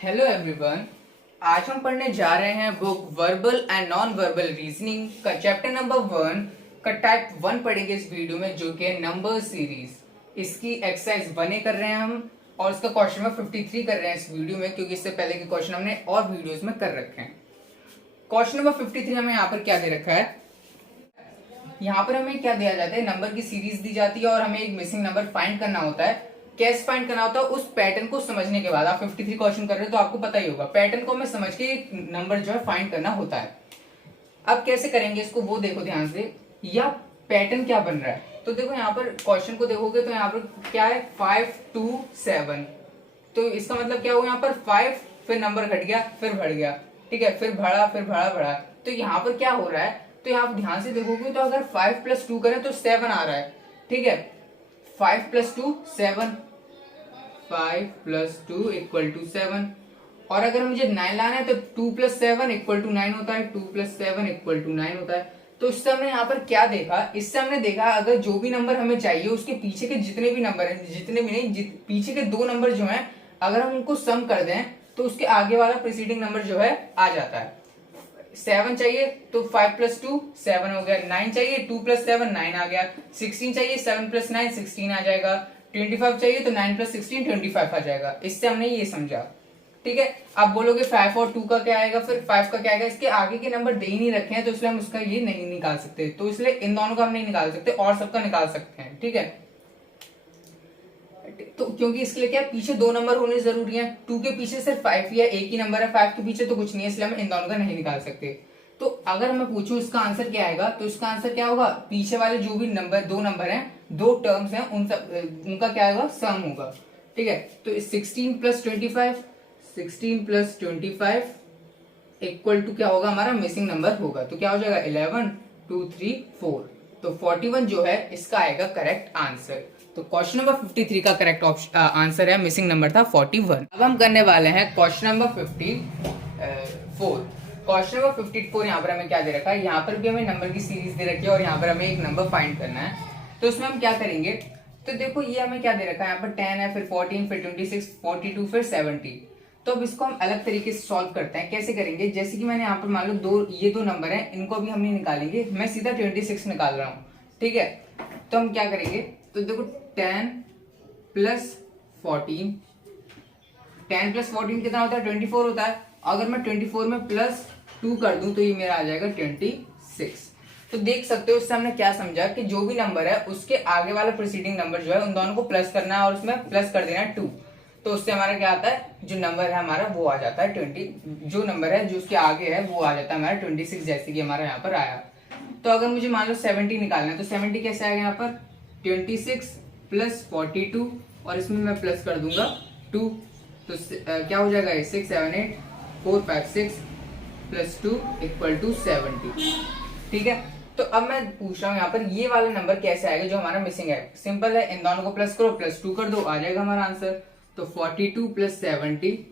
Hello everyone. आज हम पढ़ने जा रहे हैं book verbal and non verbal reasoning का चैप्टर नंबर 1 का टाइप 1 पढ़ेंगे इस वीडियो में, जो कि है नंबर सीरीज। इसकी एक्सरसाइज 1 कर रहे हैं हम और इसका क्वेश्चन नंबर 53 कर रहे हैं इस वीडियो में, क्योंकि इससे पहले के क्वेश्चन हमने और वीडियोस में कर रखे हैं। क्वेश्चन नंबर 53 हमें यहाँ पर क्या दे रखा है। यहाँ पर हमें क्या दिया जाता है, नंबर की सीरीज दी जाती है और हमें एक मिसिंग नंबर फाइंड करना होता है। कैसे फाइंड करना होता है, उस पैटर्न को समझने के बाद। आप 53 क्वेश्चन कर रहे हो तो आपको पता ही होगा, पैटर्न को हमें समझ के नंबर जो है फाइंड करना होता है। अब कैसे करेंगे इसको वो देखो ध्यान से, या पैटर्न क्या बन रहा है। तो देखो यहाँ पर क्वेश्चन को देखोगे तो यहाँ पर क्या है 5 2 7। तो इसका मतलब क्या हुआ, यहाँ पर 5 फिर नंबर घट गया फिर बढ़ गया, ठीक है, फिर बढ़ा फिर बढ़ा बढ़ा। तो यहाँ पर क्या हो रहा है, तो यहाँ ध्यान से देखोगे तो अगर 5 + 2 करें तो 7 आ रहा है, ठीक है। 5 + 2 7, 5 + 2 = 7। और अगर मुझे 9 लाना है तो 2 + 7 = 9 होता है, 2 + 7 = 9 होता है। तो इससे हमने यहाँ पर क्या देखा, इससे हमने देखा अगर जो भी नंबर हमें चाहिए उसके पीछे के जितने भी नंबर हैं, जितने भी नहीं, पीछे के 2 नंबर जो हैं, अगर हम उनको सम कर दें तो उसके आगे वाला प्रीसीडिंग नंबर जो है आ जाता है। 7 चाहिए तो 5 + 2 7 हो गया, 9 चाहिए 2 + 7 9 आ गया, 16 चाहिए 7 + 9 16 आ जाएगा, 25 चाहिए तो 9 + 16 25 आ जाएगा। इससे हमने ये समझा, ठीक है। आप बोलोगे 5 और 2 का क्या आएगा, फिर 5 का क्या आएगा, इसके आगे के नंबर दे ही नहीं रखे हैं तो इसलिए हम उसका ये नहीं निकाल सकते, तो इसलिए इन दोनों का हम नहीं निकाल सकते और सबका निकाल सकते हैं, ठीक है। तो क्योंकि इसके लिए क्या पीछे 2 नंबर होने जरूरी है, 2 के पीछे सिर्फ 5 ही है, एक ही नंबर है, 5 के पीछे तो कुछ नहीं है, इसलिए हम इन दोनों का नहीं निकाल सकते। तो अगर मैं पूछूं इसका आंसर क्या आएगा, तो इसका आंसर क्या होगा, पीछे वाले जो भी नंबर 2 नंबर हैं, 2 टर्म्स हैं, उन सब उनका क्या होगा, सम होगा, ठीक है। तो 16 + 25 इक्वल टू क्या होगा, हमारा मिसिंग नंबर होगा, तो क्या हो जाएगा 11 2 3 4। तो 41 जो है इसका आएगा करेक्ट आंसर। तो क्वेश्चन नंबर 53 का करेक्ट आंसर है, मिसिंग नंबर था 41। अब हम करने वाले हैं क्वेश्चन नंबर 54। क्वेश्चन नंबर 54 यहाँ पर हमें क्या दे रखा है, यहाँ पर भी हमें नंबर की सीरीज दे रखी है और यहाँ पर हमें एक नंबर फाइंड करना है। तो इसमें हम क्या करेंगे, तो देखो ये हमें क्या दे रखा है, यहाँ पर 10 है, फिर 14, फिर 26, 42, फिर 70। तो अब इसको हम अलग तरीके से सॉल्व करते हैं। कैसे करेंगे, जैसे कि मैंने यहाँ पर मान लो ये दो नंबर हैं, इनको भी हम नहीं निकालेंगे, मैं सीधा 26 निकाल रहा हूँ, ठीक है। तो हम क्या करेंगे, तो देखो 10 + 14, 10 + 14 कितना होता है 24 होता है। अगर मैं 24 में +2 कर दूं तो ये मेरा आ जाएगा 26। तो देख सकते हो इससे हमने क्या समझा कि जो भी नंबर है उसके आगे वाला प्रीसीडिंग नंबर जो है उन दोनों को प्लस करना है और उसमें प्लस कर देना है 2। तो उससे हमारा क्या आता है, जो नंबर है हमारा वो आ जाता है 20, जो नंबर है जो उसके आगे है वो आ जाता है हमारा 26, जैसे कि हमारा यहाँ पर आया। तो अगर मुझे मान लो 70 निकालना है तो 70 कैसे आएगा, यहाँ पर 26 + 42 और इसमें मैं प्लस कर दूंगा 2। तो क्या हो जाएगा 6 7 8 4 5 6 + 2 = 70, ठीक है। तो अब मैं पूछ रहा हूँ यहाँ पर ये वाला नंबर कैसे आएगा जो हमारा मिसिंग है। सिंपल है, इन दोनों को प्लस करो, +2 कर दो, आ जाएगा हमारा आंसर। तो 42 + 70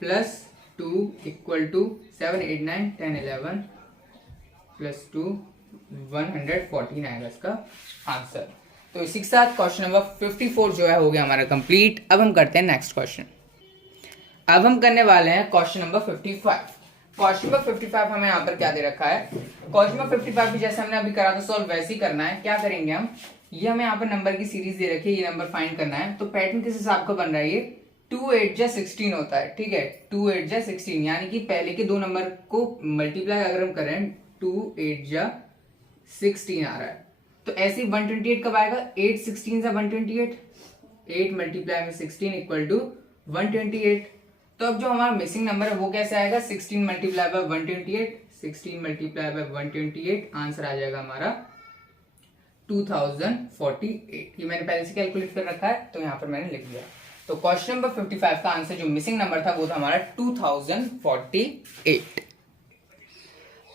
+ 2 = 7 8 9 10 11 + 2 114 आएगा इसका आंसर। तो इसी के साथ क्वेश्चन नंबर 54 जो है हो गया हमारा कंप्लीट। अब हम करते हैं नेक्स्ट क्वेश्चन। अब हम करने वाले हैं क्वेश्चन नंबर 55। क्वेश्चन नंबर 55 हमें यहाँ पर क्या दे रखा है, क्वेश्चन नंबर 55 भी जैसे हमने अभी करा था सॉल्व वैसे ही करना है। क्या करेंगे हम, ये हमें यहाँ पर नंबर की सीरीज दे रखी है, ये नंबर फाइंड करना है। तो पैटर्न किस हिसाब का बन रहा है, ये 2 8 जा 16 होता है, ठीक है। 2 8 जा 16 यानी कि पहले के 2 नंबर को मल्टीप्लाई अगर हम करें 2 8 जा 16 आ रहा है। तो ऐसे ही 128 कब आएगा, 8 16 जा 128, 8 × 16 = 128। तो अब जो हमारा मिसिंग नंबर है वो कैसे आएगा, 16 × 128, 16 × 128 आंसर आ जाएगा हमारा 2048। ये मैंने पहले से कैलकुलेट कर रखा है तो यहाँ पर मैंने लिख दिया। तो क्वेश्चन नंबर 55 का आंसर जो मिसिंग नंबर था वो था हमारा 2048।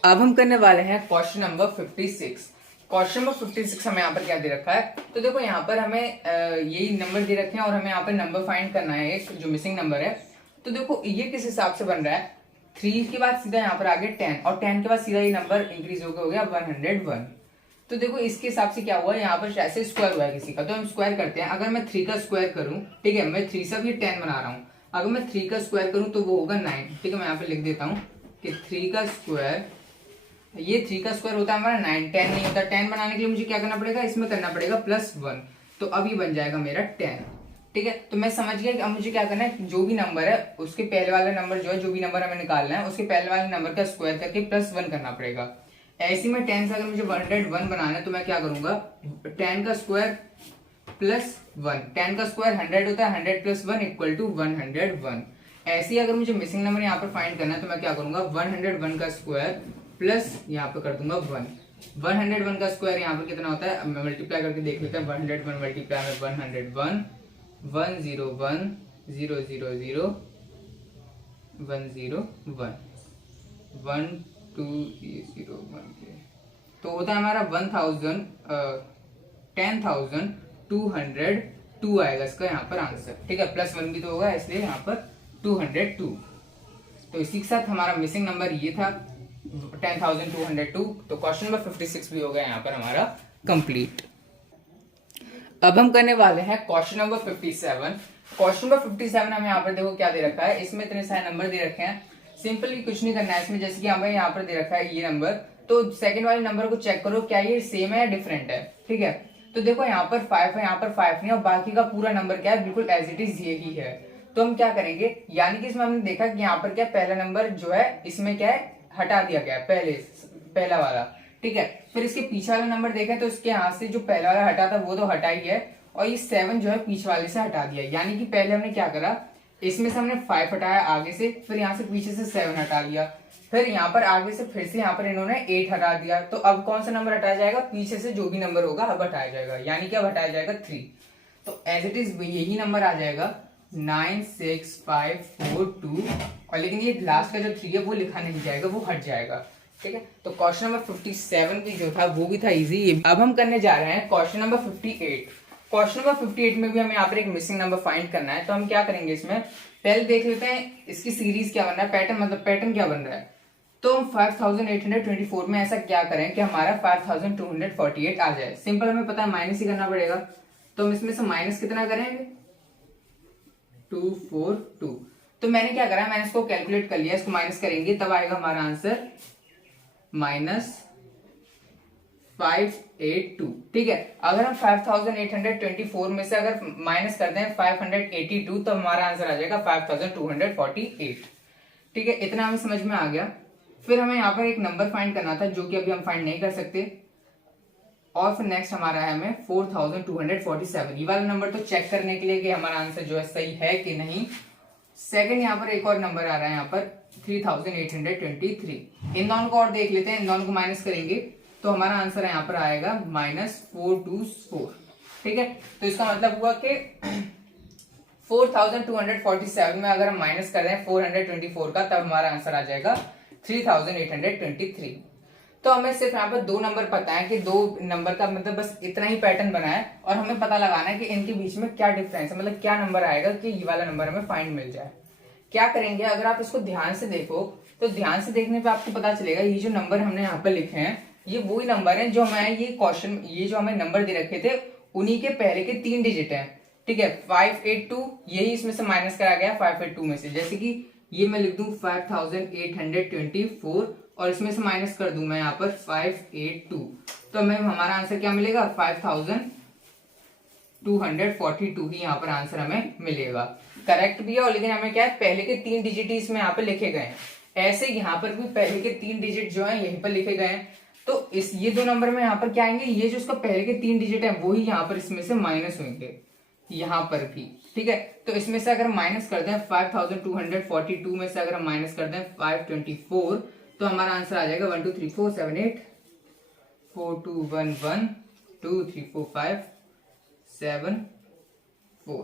अब हम करने वाले हैं क्वेश्चन नंबर 56। क्वेश्चन नंबर 56 हमें यहाँ पर क्या दे रखा है, तो देखो यहाँ पर हमें यही नंबर दे रखे हैं और हमें यहाँ पर नंबर फाइंड करना है एक जो मिसिंग नंबर है। तो देखो ये किस हिसाब से बन रहा है, 3 के बाद सीधा यहाँ पर आगे 10 और 10 के बाद सीधा ये नंबर इंक्रीज हो गया 101। तो देखो इसके हिसाब से क्या हुआ, यहाँ पर ऐसे स्क्वायर हुआ है किसी का, तो हम स्क्वायर करते हैं। अगर मैं 3 का स्क्वायर करूं, ठीक है, मैं 3 से भी 10 बना रहा हूँ, अगर मैं 3 का स्क्वायर करूं तो वो होगा 9। ठीक है, मैं यहाँ पे लिख देता हूँ कि 3 का स्क्वायर, ये 3 का स्क्वायर होता है हमारा 9, 10 नहीं होता। 10 बनाने के लिए मुझे क्या करना पड़ेगा, इसमें करना पड़ेगा +1, तो अब ये बन जाएगा मेरा 10। ठीक है, तो मैं समझ गया कि अब मुझे क्या करना है, जो भी नंबर है उसके पहले वाला नंबर जो है, जो भी नंबर हमें निकालना है उसके पहले वाले नंबर का स्क्वायर करके +1 करना पड़ेगा। ऐसे में 10 से अगर मुझे 101 बनाना है तो मैं क्या करूंगा, 10 का स्क्वायर +1, 10 का स्क्वायर 100 होता है, 100 + 1 = 101। ऐसे ही अगर मुझे मिसिंग नंबर यहाँ पर फाइंड करना है तो मैं क्या करूंगा, 101 का स्क्वायर प्लस यहाँ पे कर दूंगा 1। 101 का स्क्वायर यहाँ पर कितना होता है, मैं मल्टीप्लाई करके देख लेते हैं। 101 मल्टीप्लाई में 101, 101 0 0 0 101 1 2 0 1, तो होता है हमारा 10,202 आएगा इसका यहाँ पर आंसर। ठीक है, +1 भी तो होगा इसलिए यहाँ पर 202। तो इसी के साथ हमारा मिसिंग नंबर ये था 10,202। तो क्वेश्चन नंबर 56 भी हो गया यहाँ पर हमारा कंप्लीट। अब हम करने वाले हैं क्वेश्चन नंबर 57। क्वेश्चन नंबर 57 हमें यहाँ पर देखो क्या दे रखा है, इसमें इतने सारे नंबर दे रखे हैं। सिंपली कुछ नहीं करना है इसमें, जैसे कि हमें यहाँ पर दे रखा है ये नंबर, तो सेकंड वाले नंबर को चेक करो क्या ये सेम है या डिफरेंट है। ठीक है, तो देखो यहाँ पर 5 है, यहाँ पर 5 नहीं, और बाकी का पूरा नंबर क्या है, बिल्कुल एज इट इज यही है। तो हम क्या करेंगे, यानी कि इसमें हमने देखा कि यहाँ पर क्या पहला नंबर जो है इसमें क्या है, हटा दिया गया पहला वाला। ठीक है, फिर इसके पीछे वाला नंबर देखें तो इसके यहाँ से जो पहला वाला हटा था वो तो हटा ही है, और ये 7 जो है पीछे वाले से हटा दिया। यानी कि पहले हमने क्या करा, इसमें से हमने 5 हटाया आगे से, फिर यहाँ से पीछे से 7 हटा लिया, फिर यहाँ पर आगे से फिर से यहाँ पर इन्होंने 8 हटा दिया। तो अब कौन सा नंबर हटाया जाएगा, पीछे से जो भी नंबर होगा अब हटाया जाएगा, यानी कि अब हटाया जाएगा 3। तो एज इट इज यही नंबर आ जाएगा 96542, और लेकिन ये लास्ट का जो 3 है वो लिखा नहीं जाएगा, वो हट जाएगा। ठीक है, तो क्वेश्चन नंबर 57 की जो था वो भी था इजी। अब हम करने जा रहे हैं क्वेश्चन नंबर 58। क्वेश्चन नंबर 58 में भी हमें यहाँ पर एक मिसिंग नंबर फाइंड करना है। तो हम क्या करेंगे, इसमें पहले देख लेते हैं इसकी सीरीज क्या बन रहा है, पैटर्न, मतलब पैटर्न क्या बन रहा है। तो हम 5824 में ऐसा क्या करें कि हमारा 5248 आ जाए। सिंपल, हमें पता है माइनस ही करना पड़ेगा, तो हम इसमें से माइनस कितना करेंगे, 242। तो मैंने क्या करा, मैंने इसको कैलकुलेट कर लिया, इसको माइनस करेंगे तब आएगा हमारा आंसर -582। ठीक है, अगर हम 5824 में से अगर माइनस करते हैं 582 तो हमारा आंसर आ जाएगा 5248। ठीक है, इतना हमें समझ में आ गया। फिर हमें यहाँ पर एक नंबर फाइंड करना था जो कि अभी हम फाइंड नहीं कर सकते, और फिर नेक्स्ट हमारा है हमें 4247। ये वाला नंबर तो चेक करने के लिए कि हमारा आंसर जो है सही है कि नहीं। सेकंड यहाँ पर एक और नंबर आ रहा है यहाँ पर 3823। इन दोनों को और देख लेते हैं, इन दोनों को माइनस करेंगे तो हमारा आंसर यहाँ पर आएगा -424। ठीक है, तो इसका मतलब हुआ कि 4247 में अगर हम माइनस कर रहे हैं 424 का, तब हमारा आंसर आ जाएगा 3823। तो हमें सिर्फ यहाँ पर दो नंबर पता है कि दो नंबर का मतलब बस इतना ही पैटर्न बना है, और हमें पता लगाना है कि इनके बीच में क्या डिफरेंस है, मतलब क्या नंबर आएगा कि ये वाला नंबर हमें फाइंड मिल जाए। क्या करेंगे, अगर आप इसको ध्यान से देखो तो ध्यान से देखने पे आपको पता चलेगा ये जो नंबर हमने यहाँ पर लिखे हैं ये वही नंबर है जो हमें ये क्वेश्चन, ये जो हमें नंबर दे रखे थे उन्हीं के पहले के 3 डिजिट हैं। ठीक है, 582 यही इसमें से माइनस करा गया 582 में से, जैसे कि ये मैं लिख दूं 5824 और इसमें से माइनस कर दूं मैं यहाँ पर 582, तो हमें हमारा आंसर क्या मिलेगा, 5242 ही यहाँ पर आंसर हमें मिलेगा। करेक्ट भी है, और लेकिन हमें क्या है पहले के 3 डिजिट ही इसमें यहाँ पर लिखे गए हैं। ऐसे यहाँ पर भी पहले के 3 डिजिट जो है यहीं पर लिखे गए हैं, तो इस ये दो नंबर में यहाँ पर क्या आएंगे, ये जो इसका पहले के 3 डिजिट है वो ही यहाँ पर इसमें से माइनस होंगे यहाँ पर भी। ठीक है, तो इसमें से अगर माइनस कर दें 5242 में से अगर हम माइनस कर दें 524 तो हमारा आंसर आ जाएगा 1 2 3 4 7 8 4 2 1 1 2 3 4 5 7 4,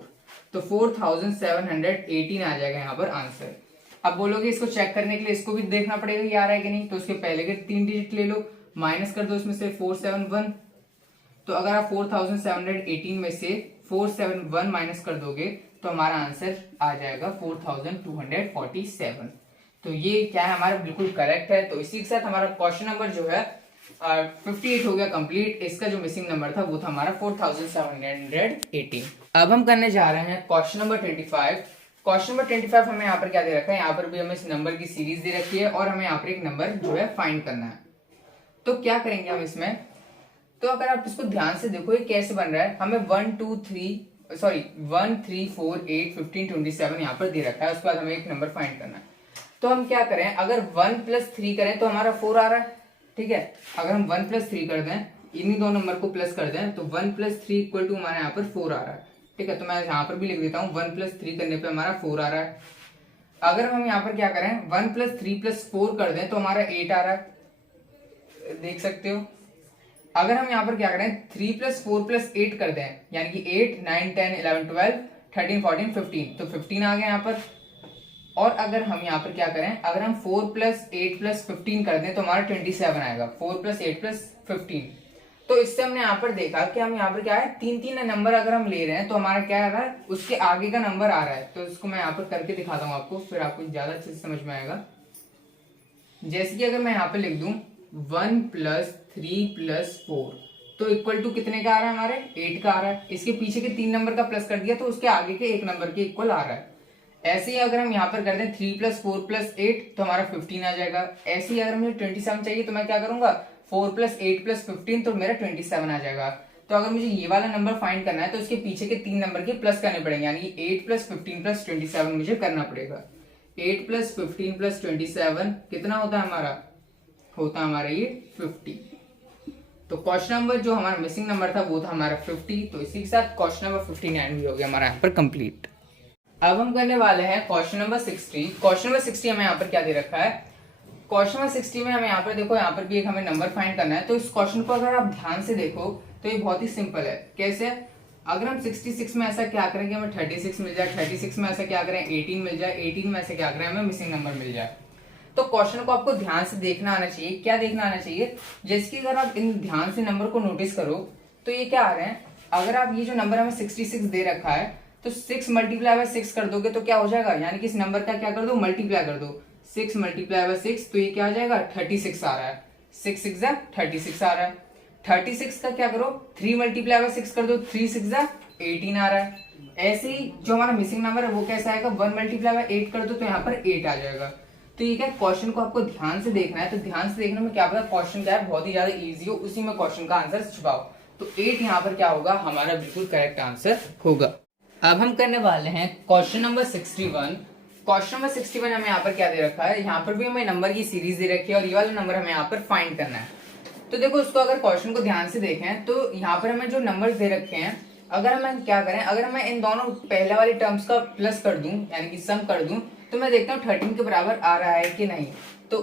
तो 4718 आ जाएगा यहाँ पर आंसर। अब बोलोगे इसको चेक करने के लिए इसको भी देखना पड़ेगा ये आ रहा है कि नहीं, तो उसके पहले के 3 डिजिट ले लो, माइनस कर दो इसमें से 471, तो अगर आप 4718 में से 471 माइनस कर दोगे तो हमारा आंसर आ जाएगा 4247। तो ये क्या है हमारा बिल्कुल करेक्ट है। तो इसी के साथ हमारा क्वेश्चन नंबर जो है 58 हो गया कंप्लीट। इसका जो मिसिंग नंबर था वो था हमारा 4718। अब हम करने जा रहे हैं क्वेश्चन नंबर 25। क्वेश्चन नंबर 25 हमें यहाँ पर क्या दे रखा है, यहाँ पर भी हमें इस नंबर की सीरीज दे रखी है और हमें यहाँ पर एक नंबर जो है फाइंड करना है। तो क्या करेंगे हम इसमें, तो अगर आप इसको ध्यान से देखो ये कैसे बन रहा है, हमें 1 3 4 8 15 27 यहाँ पर दे रखा है, उसके बाद हमें एक नंबर फाइंड करना है। तो हम क्या करें, अगर 1 + 3 करें तो हमारा 4 आ रहा है, ठीक है। अगर हम 1 + 3 कर दें, इन्हीं दो नंबर को प्लस कर दें, तो 1 + 3 = हमारे यहाँ पर 4 आ रहा है, ठीक है। तो मैं यहाँ पर भी लिख देता हूँ 1 + 3 करने पे हमारा 4 आ रहा है। अगर हम यहाँ पर क्या करें 1 + 3 + 4 कर दें तो हमारा 8 आ रहा है, देख सकते हो। अगर हम यहाँ पर क्या करें 3 + 4 + 8 कर दें, यानी कि 8 9 10 11 12 13 14 15, तो 15 आ गया यहाँ पर। और अगर हम यहाँ पर क्या करें, अगर हम 4 + 8 + 15 कर दें तो हमारा 27 आएगा, 4 + 8 + 15। तो इससे हमने यहाँ पर देखा कि हम यहाँ पर क्या है, तीन तीन नंबर अगर हम ले रहे हैं तो हमारा क्या आ रहा है, उसके आगे का नंबर आ रहा है। तो इसको मैं यहाँ पर करके दिखाता हूँ आपको, फिर आपको ज्यादा अच्छे से समझ में आएगा। जैसे कि अगर मैं यहाँ पे लिख दूं 1 + 3 + 4, तो इक्वल टू कितने का आ रहा है, हमारे 8 का आ रहा है। इसके पीछे के 3 नंबर का प्लस कर दिया तो उसके आगे के एक नंबर के इक्वल आ रहा है। ऐसे ही अगर हम यहाँ पर कर दें 3 + 4 + 8 तो हमारा 15 आ जाएगा। ऐसे ही अगर मुझे 27 चाहिए तो मैं क्या करूंगा, 4 + 8 + 15, तो मेरा 27 आ जाएगा। तो अगर मुझे ये वाला नंबर फाइंड करना है तो उसके पीछे के 3 नंबर के प्लस करने पड़ेंगे, यानी 8 + 15 + 27 मुझे करना पड़ेगा। 8 + 15 + 27 कितना होता है हमारा, होता है हमारा ये 50। तो क्वेश्चन नंबर जो हमारा मिसिंग नंबर था वो था हमारा 50। तो इसी के साथ क्वेश्चन नंबर 59 भी हो गया हमारा यहाँ पर कंप्लीट। अब हम करने वाले हैं क्वेश्चन नंबर 60। क्वेश्चन नंबर 60 हमें यहाँ पर क्या दे रखा है, क्वेश्चन नंबर 60 में हमें यहाँ पर देखो, यहाँ पर भी एक हमें नंबर फाइंड करना है। तो इस क्वेश्चन को अगर आप ध्यान से देखो तो ये बहुत ही सिंपल है। कैसे, अगर हम 66 में ऐसा क्या करें कि हमें 36 मिल जाए, 36 में ऐसा क्या करें 18 मिल जाए, 18 में ऐसे क्या करें हमें मिसिंग नंबर मिल जाए। तो क्वेश्चन को आपको ध्यान से देखना आना चाहिए। क्या देखना आना चाहिए, जैसे कि अगर आप इन ध्यान से नंबर को नोटिस करो तो ये क्या आ रहे हैं, अगर आप ये जो नंबर हमें 66 दे रखा है तो 6 × 6 कर दोगे तो क्या हो जाएगा, यानी कि इस नंबर का क्या कर दो, मल्टीप्लाई कर दो। 6 × 6 तो ये क्या आ जाएगा 36 आ रहा है, 6 6 36 आ रहा है। 36 का क्या करो 3 × 6 कर दो, 3 6 18 आ रहा है। ऐसे ही जो हमारा मिसिंग नंबर है वो कैसा आएगा, 1 × 8 कर दो तो यहाँ पर 8 आ जाएगा। तो ये क्या क्वेश्चन को आपको ध्यान से देखना है। तो ध्यान से देखने में क्या पता क्वेश्चन क्या है, बहुत ही ज्यादा इजी हो, उसी में क्वेश्चन का आंसर छुपाओ। तो 8 यहाँ पर क्या होगा, हमारा बिल्कुल करेक्ट आंसर होगा। अब हम करने वाले हैं क्वेश्चन नंबर 61। क्वेश्चन नंबर 61 हमें यहाँ पर क्या दे रखा है, यहाँ पर भी हमें नंबर की सीरीज दे रखी है और ये वाला नंबर हमें यहाँ पर फाइंड करना है। तो देखो उसको अगर क्वेश्चन को ध्यान से देखें तो यहाँ पर हमें जो नंबर दे रखे हैं, अगर हम क्या करें, अगर मैं इन दोनों पहले वाली टर्म्स का प्लस कर दूं यानी कि सम कर दूं तो मैं देखता हूँ 13 के बराबर आ रहा है कि नहीं। तो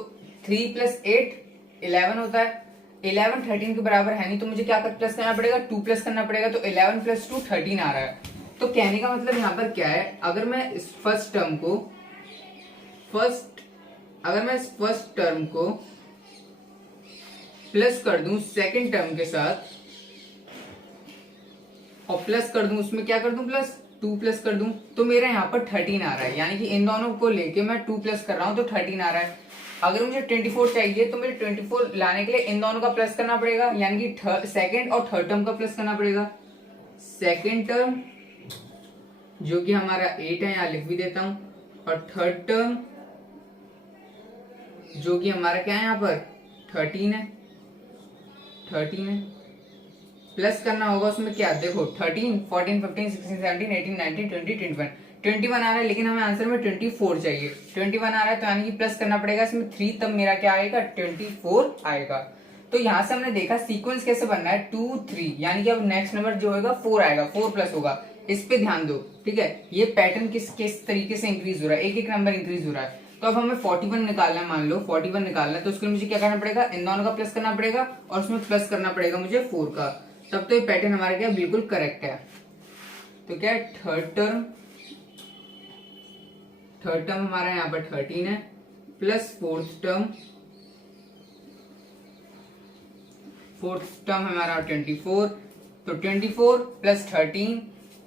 3 + 8 11 होता है, 11 13 के बराबर है नहीं, तो मुझे क्या प्लस करना पड़ेगा, 2 प्लस करना पड़ेगा। तो 11 + 2 13 आ रहा है। तो कहने का मतलब यहाँ पर क्या है, अगर मैं इस फर्स्ट टर्म को प्लस कर दूं सेकंड टर्म के साथ और प्लस कर दूं, उसमें क्या कर दूं प्लस 2 प्लस कर दूं, तो मेरा यहाँ पर 13 आ रहा है। यानी कि इन दोनों को लेके मैं 2 प्लस कर रहा हूं तो 13 आ रहा है। अगर मुझे 24 चाहिए तो मुझे 24 लाने के लिए इन दोनों का प्लस करना पड़ेगा, यानी कि सेकंड और थर्ड टर्म का प्लस करना पड़ेगा। सेकंड टर्म जो कि हमारा 8 है, यहाँ लिख भी देता हूं, और थर्ड टर्म जो कि हमारा क्या है यहाँ पर 13 है, प्लस करना होगा उसमें क्या, देखो 13 14 15 16 17 18 19 20 21 आ रहा है, लेकिन हमें आंसर में 24 चाहिए। 21 आ रहा है तो यानी कि प्लस करना पड़ेगा इसमें 3, तब मेरा क्या आएगा 24 आएगा। तो यहाँ से हमने देखा सीक्वेंस कैसे बनना है 2 3, यानी कि अब नेक्स्ट नंबर जो होगा 4 आएगा, 4 प्लस होगा। इस पे ध्यान दो, ठीक है। ये पैटर्न किस तरीके से इंक्रीज हो रहा है, एक एक नंबर इंक्रीज हो रहा है। तो अब हमें 41 निकालना है, मान लो 41 निकालना है, तो उसके लिए मुझे क्या करना पड़ेगा, इन दोनों का प्लस करना पड़ेगा और उसमें प्लस करना पड़ेगा मुझे 4 का, तब तो ये पैटर्न हमारा क्या बिल्कुल करेक्ट है। तो क्या है थर्ड टर्म हमारा यहाँ पर 13 है, प्लस फोर्थ टर्म हमारा 24, तो 24 प्लस 13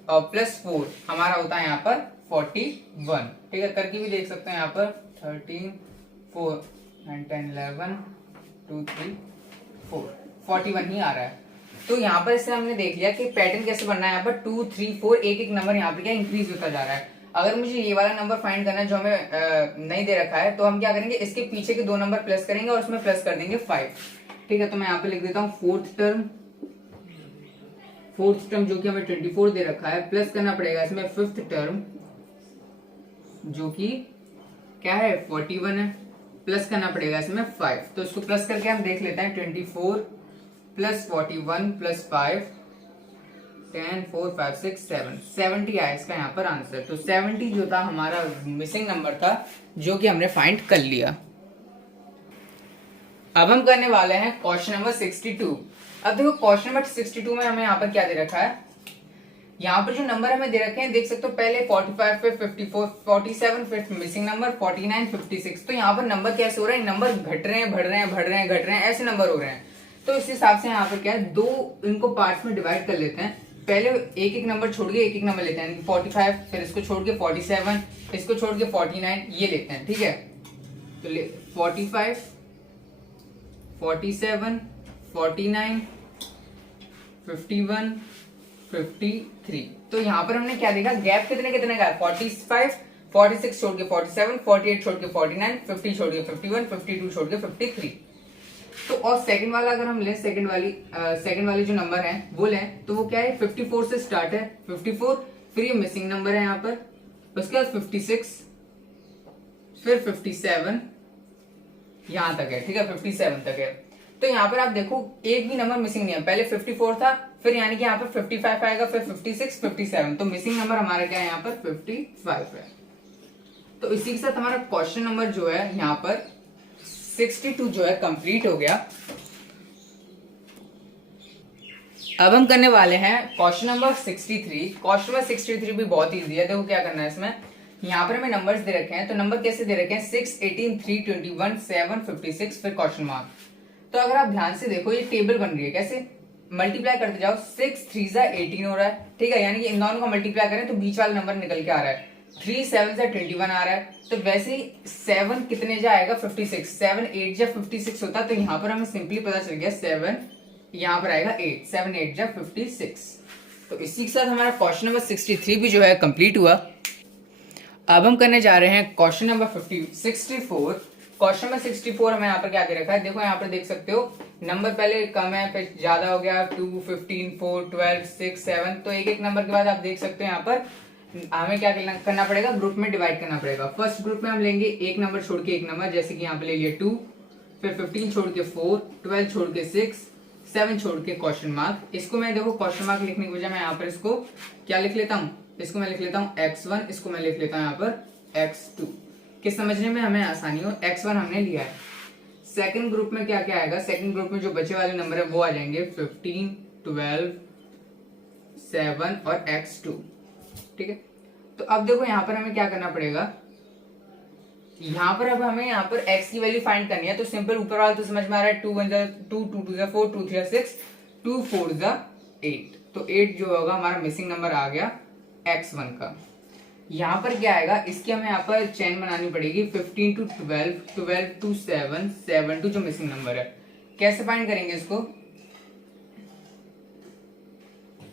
और प्लस 4 हमारा होता है यहाँ पर 41। ठीक है, करके भी देख सकते हैं यहाँ पर 13 4 9 10 11 2 3 4 41 ही आ रहा है। तो यहाँ पर इससे हमने देख लिया कि पैटर्न कैसे बनना है। यहाँ पर 2 3 4 एक एक नंबर यहाँ पे क्या इंक्रीज होता जा रहा है। अगर मुझे ये वाला नंबर फाइंड करना है जो हमें नहीं दे रखा है, तो हम क्या करेंगे, इसके पीछे के 2 नंबर प्लस करेंगे और उसमें प्लस कर देंगे 5। ठीक है, तो मैं यहाँ पे लिख देता हूँ फोर्थ टर्म जो कि हमें 24 दे रखा है, प्लस करना पड़ेगा इसमें फिफ्थ टर्म जो कि क्या है 41 है, प्लस करना पड़ेगा इसमें 5। तो इसको प्लस करके हम देख लेते हैं, 24 प्लस 41 प्लस 5, 10 4 5 6 7 70 आया इसका यहाँ पर आंसर। तो 70 जो था हमारा मिसिंग नंबर था जो कि हमने फाइंड कर लिया। अब हम करने वाले हैं क्वेश्चन नंबर 62। अब देखो क्वेश्चन नंबर 62 में हमें यहाँ पर क्या दे रखा है, यहाँ पर जो नंबर हमें दे रखे हैं देख सकते हो, पहले 45 पे 54 47 फिर मिसिंग नंबर 49 56। तो यहाँ पर नंबर कैसे हो रहे हैं, नंबर घट रहे हैं बढ़ रहे हैं घट रहे हैं ऐसे नंबर हो रहे हैं। तो इस हिसाब से यहाँ पर क्या है, दो इनको पार्ट्स में डिवाइड कर लेते हैं। पहले एक एक नंबर छोड़ के एक एक नंबर लेते हैं, 45 फिर इसको छोड़ के 47 इसको छोड़ के 49 ये लेते हैं। ठीक है, तो 45 47 49 51 53। तो यहाँ पर हमने क्या देखा, गैप कितने कितने का है, 45 46 छोड़ के 47 48 छोड़ के 49 50 छोड़ के 51 52 छोड़ के 53। तो और सेकंड वाला अगर हम लें, सेकंड वाली जो नंबर है वो लें, तो वो क्या है 54 से स्टार्ट है, 54 फिर ये मिसिंग नंबर है यहाँ पर, उसके बाद 56 फिर 57 यहां तक है। ठीक है, 57 तक है। तो यहाँ पर आप देखो एक भी नंबर मिसिंग नहीं है, पहले 54 था फिर यानी कि यहाँ पर 55 आएगा फिर 56 57। तो मिसिंग नंबर हमारा क्या है यहाँ पर 55 है। तो इसी के साथ हमारा क्वेश्चन नंबर जो है यहाँ पर 62 जो है कंप्लीट हो गया। अब हम करने वाले हैं क्वेश्चन नंबर 63। क्वेश्चन नंबर 63 भी बहुत इजी है। देखो क्या करना है इसमें, यहाँ पर हमें नंबर्स दे रखे हैं, तो नंबर कैसे दे रखे हैं 6 18 3 21 7 56 फिर क्वेश्चन मार्क। तो अगर आप ध्यान से देखो ये टेबल बन रही है, कैसे मल्टीप्लाई करते जाओ, 6 3 जा 18 हो रहा है। ठीक है, यानी कि इन दोनों को मल्टीप्लाई करें तो बीच वाला नंबर निकल के आ रहा है, 3 7 जा 21 आ रहा है। तो वैसे ही 7 कितने जा आएगा 56, 7 8 जा 56 होता। तो यहाँ पर हमें सिंपली पता चल गया 7 यहाँ पर आएगा 8, 7 8 जा 56। तो इसी के साथ हमारा क्वेश्चन नंबर 63 भी जो है कंप्लीट हुआ। अब हम करने जा रहे हैं क्वेश्चन नंबर 64। क्वेश्चन नंबर 64 हमें यहाँ पर क्या दे रखा है, देखो यहाँ पर देख सकते हो नंबर पहले कम है फिर ज्यादा हो गया, 2 15 4 12 6 7। तो एक एक नंबर के बाद आप देख सकते हो यहाँ पर हमें क्या करना पड़ेगा, ग्रुप में डिवाइड करना पड़ेगा। फर्स्ट ग्रुप में हम लेंगे एक नंबर छोड़ के एक नंबर, जैसे कि यहाँ पे ले लिया 2, फिर 15 छोड़ के 4, 12 छोड़ के 6, 7 छोड़ के क्वेश्चन मार्क। इसको मैं देखो क्वेश्चन मार्क लिखने की बजाय मैं यहाँ पर इसको क्या लिख लेता हूँ, इसको मैं लिख लेता हूँ x1, इसको मैं लिख लेता हूँ यहाँ पर x2 कि समझने में हमें आसानी हो। x1 हमने लिया है। सेकंड ग्रुप में क्या क्या आएगा, सेकंड ग्रुप में जो बचे वाले नंबर है वो आ जाएंगे 15 12 7 और x2। ठीक है, तो अब देखो यहाँ पर हमें क्या करना पड़ेगा, यहाँ पर अब हमें यहाँ पर x की वैल्यू फाइंड करनी है। तो सिंपल ऊपर वाला तो समझ में आ रहा है, 2 1 2 2 2 4 2 3 6 2 4 8। तो 8 जो होगा हमारा मिसिंग नंबर आ गया x1 का। यहाँ पर क्या आएगा, इसकी हमें यहाँ पर चेन बनानी पड़ेगी, 15 to 12 12 to 7 7 to जो मिसिंग नंबर है। कैसे फाइंड करेंगे इसको,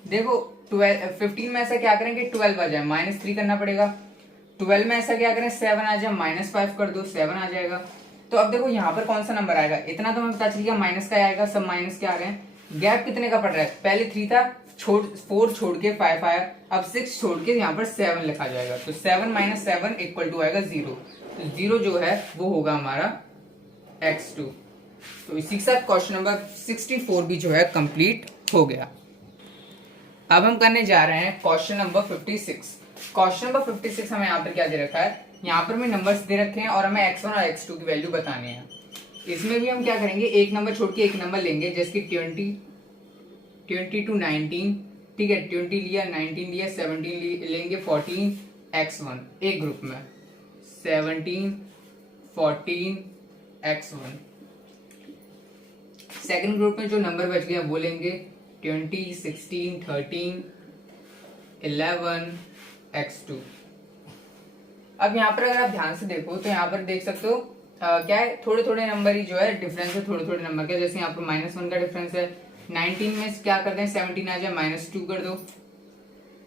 देखो 15 में ऐसा क्या करेंगे 12 आ जाए -3 करना पड़ेगा, 12 में ऐसा क्या करें 7 आ जाए -5 कर दो 7 आ जाएगा। तो अब देखो यहाँ पर कौन सा नंबर आएगा, इतना तो हमें पता चल गया माइनस का आएगा, सब माइनस के आ रहे हैं। गैप कितने का पड़ रहा है, पहले 3 था 4 छोड़ के 5 आया, अब 6 छोड़ के यहाँ पर 7 लिखा जाएगा। तो 7 - 7 इक्वल टू आएगा 0। तो 0 जो है वो होगा हमारा x2। तो इसी के साथ क्वेश्चन नंबर 64 भी जो है कंप्लीट हो गया। अब हम करने जा रहे हैं क्वेश्चन नंबर 56। क्वेश्चन नंबर 56 हमें यहाँ पर क्या दे रखा है, यहाँ पर हमें नंबर्स दे रखे हैं और हमें x1 और x2 की वैल्यू बतानी है। इसमें भी हम क्या करेंगे, एक नंबर छोड़ के एक नंबर लेंगे, जैसे कि 20 to 19। ठीक है, 20 लिया 19 लिया 17 लेंगे 14 x1 एक ग्रुप में, 17 14 x1। सेकंड ग्रुप में जो नंबर बच गया वो लेंगे 20 16 13 11 x2। अब यहाँ पर अगर आप ध्यान से देखो तो यहाँ पर देख सकते हो क्या है, थोड़े थोड़े नंबर ही जो है डिफरेंस है, थोड़े थोड़े नंबर का। जैसे यहाँ पर -1 का डिफरेंस है, 19 में क्या करते हैं 17 आ जाए -2 कर दो।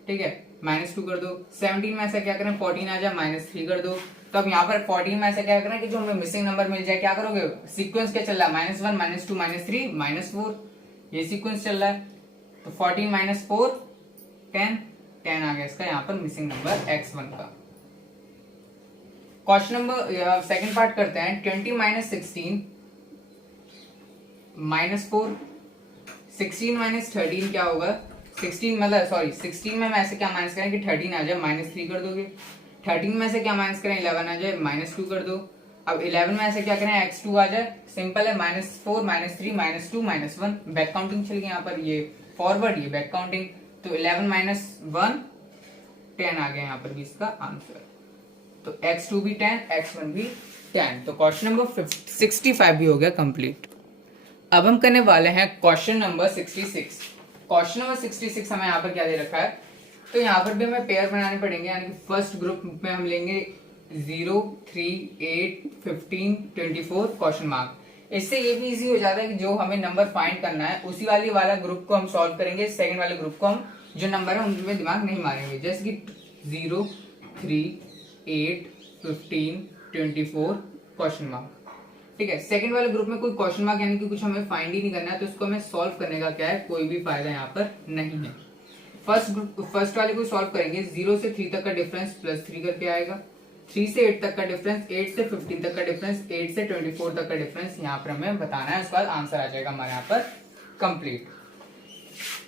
ठीक है, -2 कर दो। 17 में ऐसा क्या करें 14 आ जाए -3 कर दो। तो अब यहाँ पर 14 में ऐसा क्या करना है कि जो हमें मिसिंग नंबर मिल जाए, क्या करोगे, सीक्वेंस क्या चल रहा है, -1 -2 -3 -4, ये सीक्वेंस चल रहा है। तो 14 - 4 10 10 आ गया इसका यहाँ पर मिसिंग नंबर x1 का। क्वेश्चन नंबर सेकंड पार्ट करते हैं। 20 - 16 -4, 16 - 13 क्या होगा, 16 मतलब सॉरी 16 में ऐसे क्या माइनस करें कि 13 आ जाए -3 कर दोगे। 13 में से क्या माइनस करें 11 आ जाए -2 कर दो। अब 11 में ऐसे क्या करें x2 आ जाए, सिंपल है, -4 -3 -2 -1, बैक काउंटिंग चल गई यहाँ पर, ये फॉरवर्ड ये बैक काउंटिंग। तो 11 - 1 10 आ गया यहाँ पर भी इसका आंसर। तो x2 भी 10 x1 भी 10। तो क्वेश्चन नंबर 65 भी हो गया कंप्लीट। अब हम करने वाले हैं क्वेश्चन नंबर 66। क्वेश्चन नंबर 66 हमें यहाँ पर क्या दे रखा है, तो यहाँ पर भी हमें पेयर बनाने पड़ेंगे, यानी कि फर्स्ट ग्रुप में हम लेंगे 0 3 8 15 24 क्वेश्चन मार्क। इससे ये भी इजी हो जाता है कि जो हमें नंबर फाइंड करना है उसी वाला ग्रुप को हम सॉल्व करेंगे, सेकंड वाले ग्रुप को हम जो नंबर है उनमें दिमाग नहीं मारेंगे। जैसे कि 0 3 8 15 24 क्वेश्चन मार्क, ठीक है। सेकंड वाले ग्रुप में कोई क्वेश्चन मार्क यानी कि कुछ हमें फाइंड ही नहीं करना है, तो इसको हमें सॉल्व करने का क्या है, कोई भी फायदा यहाँ पर नहीं है। फर्स्ट वाले को सॉल्व करेंगे, 0 से 3 तक का डिफरेंस +3 करके आएगा, 3 से 8 तक का डिफरेंस, 8 से 15 तक का डिफरेंस, 8 से 24 तक का डिफरेंस यहाँ पर हमें बताना है। उसके बाद आंसर आ जाएगा हमारे यहाँ पर कंप्लीट।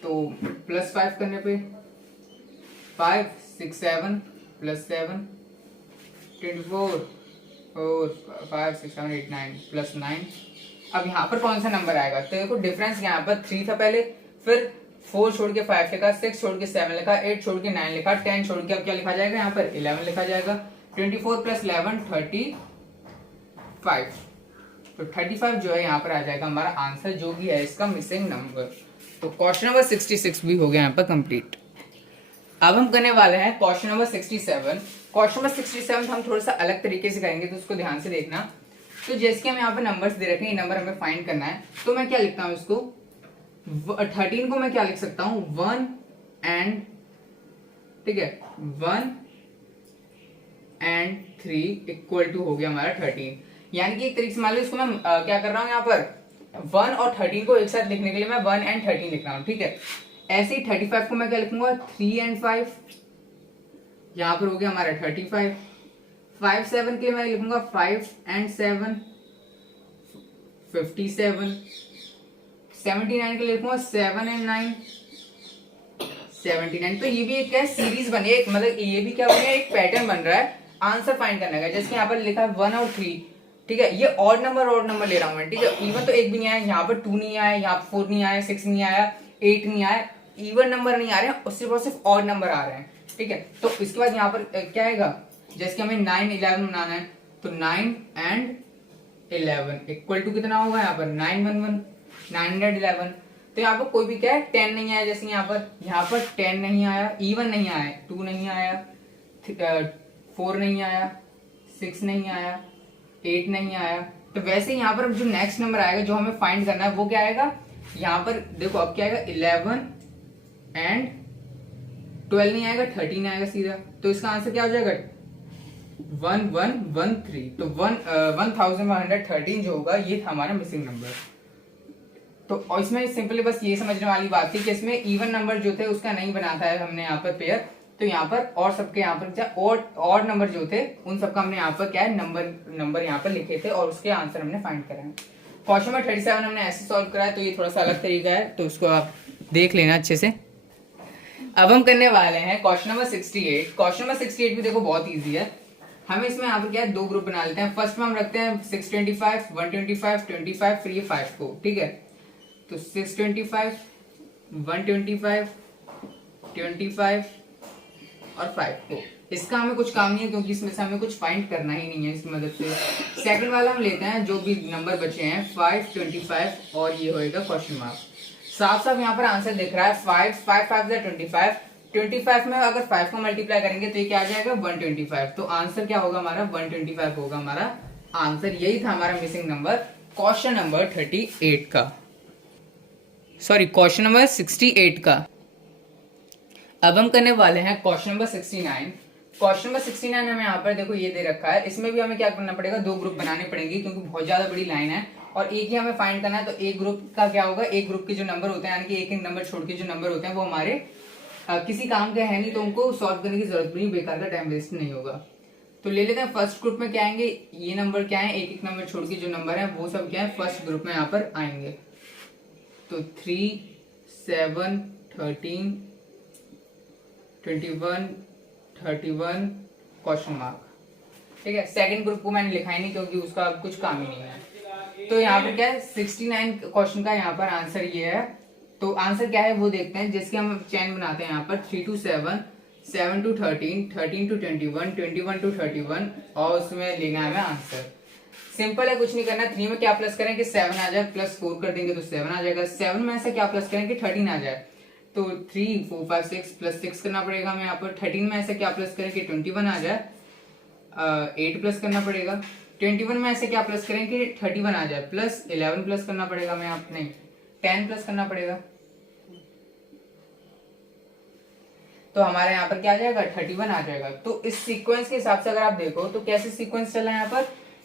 तो +5 करने पे 5 6 7 +7 24 4 5 6 7 8 9 +9। अब यहाँ पर कौन सा नंबर आएगा, तो देखो डिफरेंस यहाँ पर 3 था पहले, फिर 4 छोड़ के 5 लिखा, 6 छोड़ के 7 लिखा, 8 छोड़ के 9 लिखा, 10 छोड़ के अब क्या लिखा जाएगा यहाँ पर 11 लिखा जाएगा। 24 + 11 35। तो 35 जो है यहाँ पर आ जाएगा हमारा आंसर, जो भी है इसका मिसिंग नंबर। तो क्वेश्चन नंबर 66 भी हो गया यहाँ पर कंप्लीट। अब हम करने वाले हैं क्वेश्चन नंबर 67। क्वेश्चन नंबर 67 हम थोड़ा सा अलग तरीके से करेंगे, तो उसको ध्यान से देखना। तो जैसे कि हम यहाँ पर नंबर्स दे रखे हैं, ये नंबर हमें फाइंड करना है, तो मैं क्या लिखता हूँ इसको, 13 को मैं क्या लिख सकता हूँ 1 एंड, ठीक है, 1 एंड 3 इक्वल टू हो गया हमारा 13। यानी कि एक तरीके से मान लो इसको मैं क्या कर रहा हूँ यहाँ पर 1 और 13 को एक साथ लिखने के लिए मैं 1 एंड 13 लिख रहा हूँ, ठीक है। ऐसे ही 35 को मैं क्या लिखूंगा 3 एंड 5, यहाँ पर हो गया हमारा 35। 5 7 के मैं लिखूंगा 5 एंड 7 57। 79 के लिए लिखूंगा 7 एंड 9 79। तो ये भी एक क्या सीरीज बनी है, मतलब ये भी क्या बन गया, एक पैटर्न बन रहा है आंसर फाइंड करने का। जैसे यहाँ पर लिखा है 1 और 3, ठीक है, ये ऑड नंबर ले रहा हूँ मैं, ठीक है। इवन तो एक भी नहीं आया, यहाँ पर 2 नहीं आया, यहाँ पर 4 नहीं आया, 6 नहीं आया, 8 नहीं आया, इवन नंबर नहीं आ रहे हैं, सिर्फ और सिर्फ ऑड नंबर आ रहे हैं, ठीक है। तो इसके बाद यहाँ पर क्या आएगा, जैसे कि हमें 9 11 बनाना है, तो 9 एंड 11 इक्वल टू कितना होगा यहाँ पर 911 911। तो यहाँ पर कोई भी क्या है 10 नहीं आया, जैसे यहाँ पर 10 नहीं आया, इवन नहीं आया, 2 नहीं आया, 4 नहीं आया, 6 नहीं आया, 8 नहीं आया। तो वैसे यहाँ पर जो नेक्स्ट नंबर आएगा जो हमें फाइंड करना है वो क्या आएगा, यहाँ पर देखो अब क्या आएगा 11 एंड 12 नहीं आएगा, 13 आएगा सीधा। तो इसका आंसर क्या हो जाएगा 1113। तो 1113 जो होगा ये था हमारा मिसिंग नंबर। तो और इसमें सिंपली बस ये समझने वाली बात थी कि इसमें इवन नंबर जो थे उसका नहीं बनाता है हमने यहाँ पर पेयर, तो यहाँ पर और सबके यहाँ पर क्या ऑड नंबर जो थे उन सबका हमने यहाँ पर क्या है नंबर यहाँ पर लिखे थे और उसके आंसर हमने फाइंड कराए। क्वेश्चन नंबर 37 हमने ऐसे सॉल्व करा है, तो ये थोड़ा सा अलग तरीका है, तो उसको आप देख लेना अच्छे से। अब हम करने वाले हैं क्वेश्चन नंबर 68। क्वेश्चन नंबर 68 भी देखो बहुत ईजी है। हमें इसमें यहाँ पर क्या है दो ग्रुप बना लेते हैं। फर्स्ट में हम रखते हैं 625 125 25 फिर ये 5 को, ठीक है। तो 625 125 25 और 5 को, इसका हमें कुछ काम नहीं है क्योंकि इसमें से हमें कुछ फाइंड करना ही नहीं है इसकी मदद से। सेकंड वाला हम लेते हैं जो भी नंबर बचे हैं 5 25 और ये होएगा क्वेश्चन मार्क। साफ साफ यहाँ पर आंसर दिख रहा है 5 5 5 25 25 में अगर 5 को मल्टीप्लाई करेंगे तो ये क्या आ जाएगा 125। तो आंसर क्या होगा हमारा 125 होगा हमारा आंसर। यही था हमारा मिसिंग नंबर क्वेश्चन नंबर 38 का, सॉरी क्वेश्चन नंबर 68 का। अब हम करने वाले हैं क्वेश्चन नंबर 69। क्वेश्चन नंबर 69 हमें यहाँ पर देखो ये दे रखा है, इसमें भी हमें क्या करना पड़ेगा, दो ग्रुप बनाने पड़ेंगे क्योंकि बहुत ज्यादा बड़ी लाइन है और एक ही हमें फाइंड करना है। तो एक ग्रुप का क्या होगा, एक ग्रुप के जो नंबर होते हैं यानी कि एक एक नंबर छोड़ के जो नंबर होते हैं वो हमारे किसी काम के है नहीं, तो उनको सॉल्व करने की जरूरत भी नहीं, बेकार का टाइम वेस्ट नहीं होगा। तो ले लेते हैं फर्स्ट ग्रुप में क्या आएंगे, ये नंबर क्या है, एक एक नंबर छोड़ के जो नंबर है वो सब क्या है फर्स्ट ग्रुप में यहाँ पर आएंगे। तो 3, 7, 13, 21, 31 क्वेश्चन मार्क। ठीक है, सेकंड ग्रुप को मैंने लिखा ही नहीं क्योंकि उसका अब कुछ काम ही नहीं है। तो यहाँ पर क्या है 69 क्वेश्चन का यहाँ पर आंसर ये है। तो आंसर क्या है वो देखते हैं, जिसके हम चैन बनाते हैं यहाँ पर 3 to 7, 7 to 13, 13 to 21, 21 to 31 और उसमें लेना है हमें आंसर। सिंपल है, कुछ नहीं करना। 3 में क्या प्लस करें कि 7 आ जाए, प्लस 4 कर देंगे तो 7 आ जाएगा। 7 में ऐसा क्या प्लस करें कि 13 आ जाए, तो 3, 4, 5, 6 प्लस 6 करना पड़ेगा हमें यहाँ पर। 13 में ऐसा क्या प्लस करें कि 21 आ जाए, 8 प्लस करना पड़ेगा। 21 में ऐसे क्या प्लस करें कि 31 आ जाए, प्लस 11 प्लस करना पड़ेगा हमें, आप नहीं 10 प्लस करना पड़ेगा। तो हमारे यहाँ पर क्या आ जाएगा 31 आ जाएगा। तो इस सीक्वेंस के हिसाब से अगर आप देखो तो कैसे सीक्वेंस चल रहा है यहाँ पर,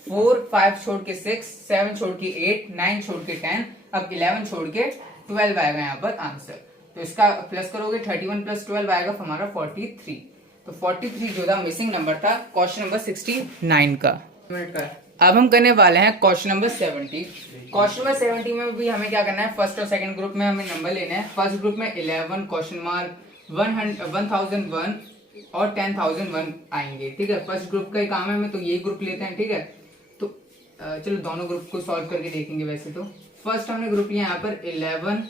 4, 5 छोड़ के 6, 7 छोड़ के 8, 9 छोड़ के 10, अब 11 छोड़ के 12 आएगा यहाँ पर आंसर। तो इसका प्लस करोगे 31 प्लस 12 आएगा हमारा 43। तो 43 जो था मिसिंग नंबर था क्वेश्चन नंबर 69 का। अब हम करने वाले हैं क्वेश्चन नंबर 70। क्वेश्चन नंबर 70 में भी हमें क्या करना है, फर्स्ट और सेकंड ग्रुप में हमें नंबर लेने हैं। फर्स्ट ग्रुप में 11 क्वेश्चन मार्क 1001 और 10,001 आएंगे। ठीक है, फर्स्ट ग्रुप का ही काम है हमें, तो ये ग्रुप लेते हैं। ठीक है, तो चलो दोनों ग्रुप को सॉल्व करके देखेंगे। वैसे तो फर्स्ट हमने ग्रुप लिया यहाँ पर 11,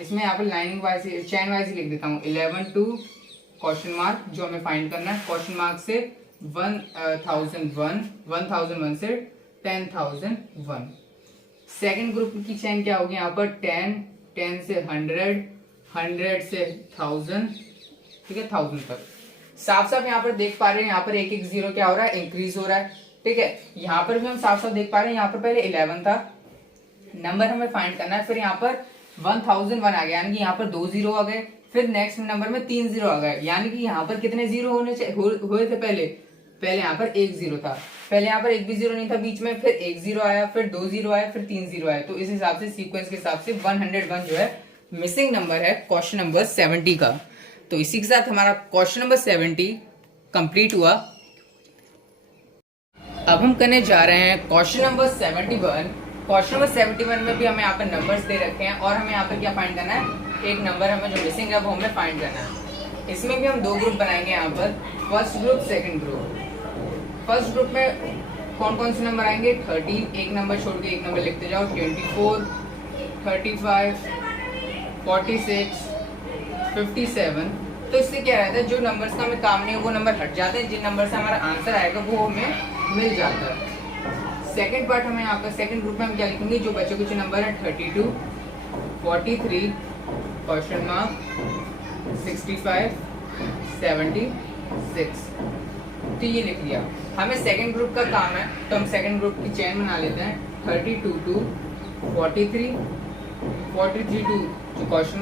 इसमें यहाँ पर लाइनिंग वाइज चैन वाइज लिख देता हूँ। 11 टू क्वेश्चन मार्क जो हमें फाइंड करना है, क्वेश्चन मार्क से 1001 से 10,001। सेकंड ग्रुप की चैन क्या होगी यहाँ पर 10 से 100 से 1000। ठीक है, 1000 तक साफ साफ यहाँ पर देख पा रहे हैं, यहाँ पर एक एक जीरो क्या हो रहा है, इंक्रीज हो रहा है। ठीक है, यहाँ पर भी हम साफ साफ देख पा रहे हैं, यहाँ पर पहले 11 था, नंबर हमें फाइंड करना है, फिर यहाँ पर 1001 आ गया, यानी कि यहाँ पर 2 जीरो आ गए, फिर नेक्स्ट नंबर में 3 जीरो आ गए, यानी कि यहाँ पर कितने जीरो हुए थे पहले यहाँ पर 1 जीरो था, पहले यहाँ पर एक भी जीरो नहीं था बीच में, फिर 1 जीरो आया, फिर 2 जीरो आया, फिर 3 जीरो आया। तो इस हिसाब से सीक्वेंस के हिसाब से 101 जो है मिसिंग नंबर है क्वेश्चन नंबर 70 का। तो इसी के साथ हमारा क्वेश्चन नंबर 70 कंप्लीट हुआ। अब हम करने जा रहे हैं क्वेश्चन नंबर 71। क्वेश्चन नंबर 71 में भी हमें यहाँ पर नंबर्स दे रखे हैं और हमें यहाँ पर क्या फाइंड करना है, एक नंबर हमें जो मिसिंग है वो हमें फाइंड करना है। इसमें भी हम दो ग्रुप बनाएंगे यहाँ पर, first group second group. First group में कौन कौन से नंबर आएंगे, 30, एक नंबर छोड़ के एक नंबर लिखते जाओ, 24, 35, 46, 57। तो इससे क्या रहता है, जो नंबर्स का हमें काम नहीं है वो नंबर हट जाते हैं, जिन नंबर से हमारा आंसर आएगा वो हमें मिल जाता है। सेकंड पार्ट हमें यहाँ पर सेकंड ग्रुप में हम क्या लिखेंगे, जो बच्चे कुछ नंबर है 32, 43 क्वेश्चन मार्क 65, 76। तो ये लिख दिया। हमें सेकंड ग्रुप का काम है तो हम सेकंड ग्रुप की चेन बना लेते हैं, 32 टू 43, 43 टू क्वेश्चन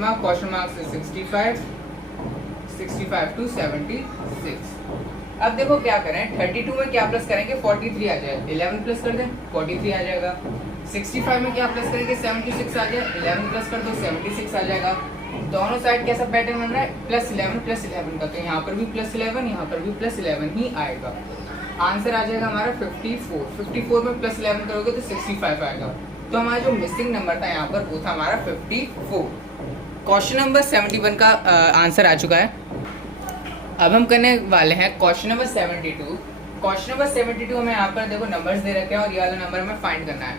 मार्क से 65, 65 टू 76। अब देखो क्या करें, 32 में क्या प्लस करेंगे, 43 आ जाए, 11 प्लस कर दें 43 आ जाएगा। 65 में क्या प्लस करेंगे, 76 आ जाए, 11 प्लस कर दो 76 आ जाएगा। दोनों साइड कैसा पैटर्न बन रहा है, +11 का, तो यहाँ पर भी +11, यहाँ पर भी +11 ही आएगा। आंसर आ जाएगा हमारा 54। 54 में +11 करोगे तो 65 आएगा। तो हमारा जो मिसिंग नंबर था यहाँ पर वो था हमारा 54। क्वेश्चन नंबर 71 का आंसर आ चुका है। अब हम करने वाले हैं क्वेश्चन नंबर 72। क्वेश्चन नंबर 72 हमें यहाँ पर देखो नंबर्स दे रखे हैं और ये वाला नंबर हमें फाइंड करना है।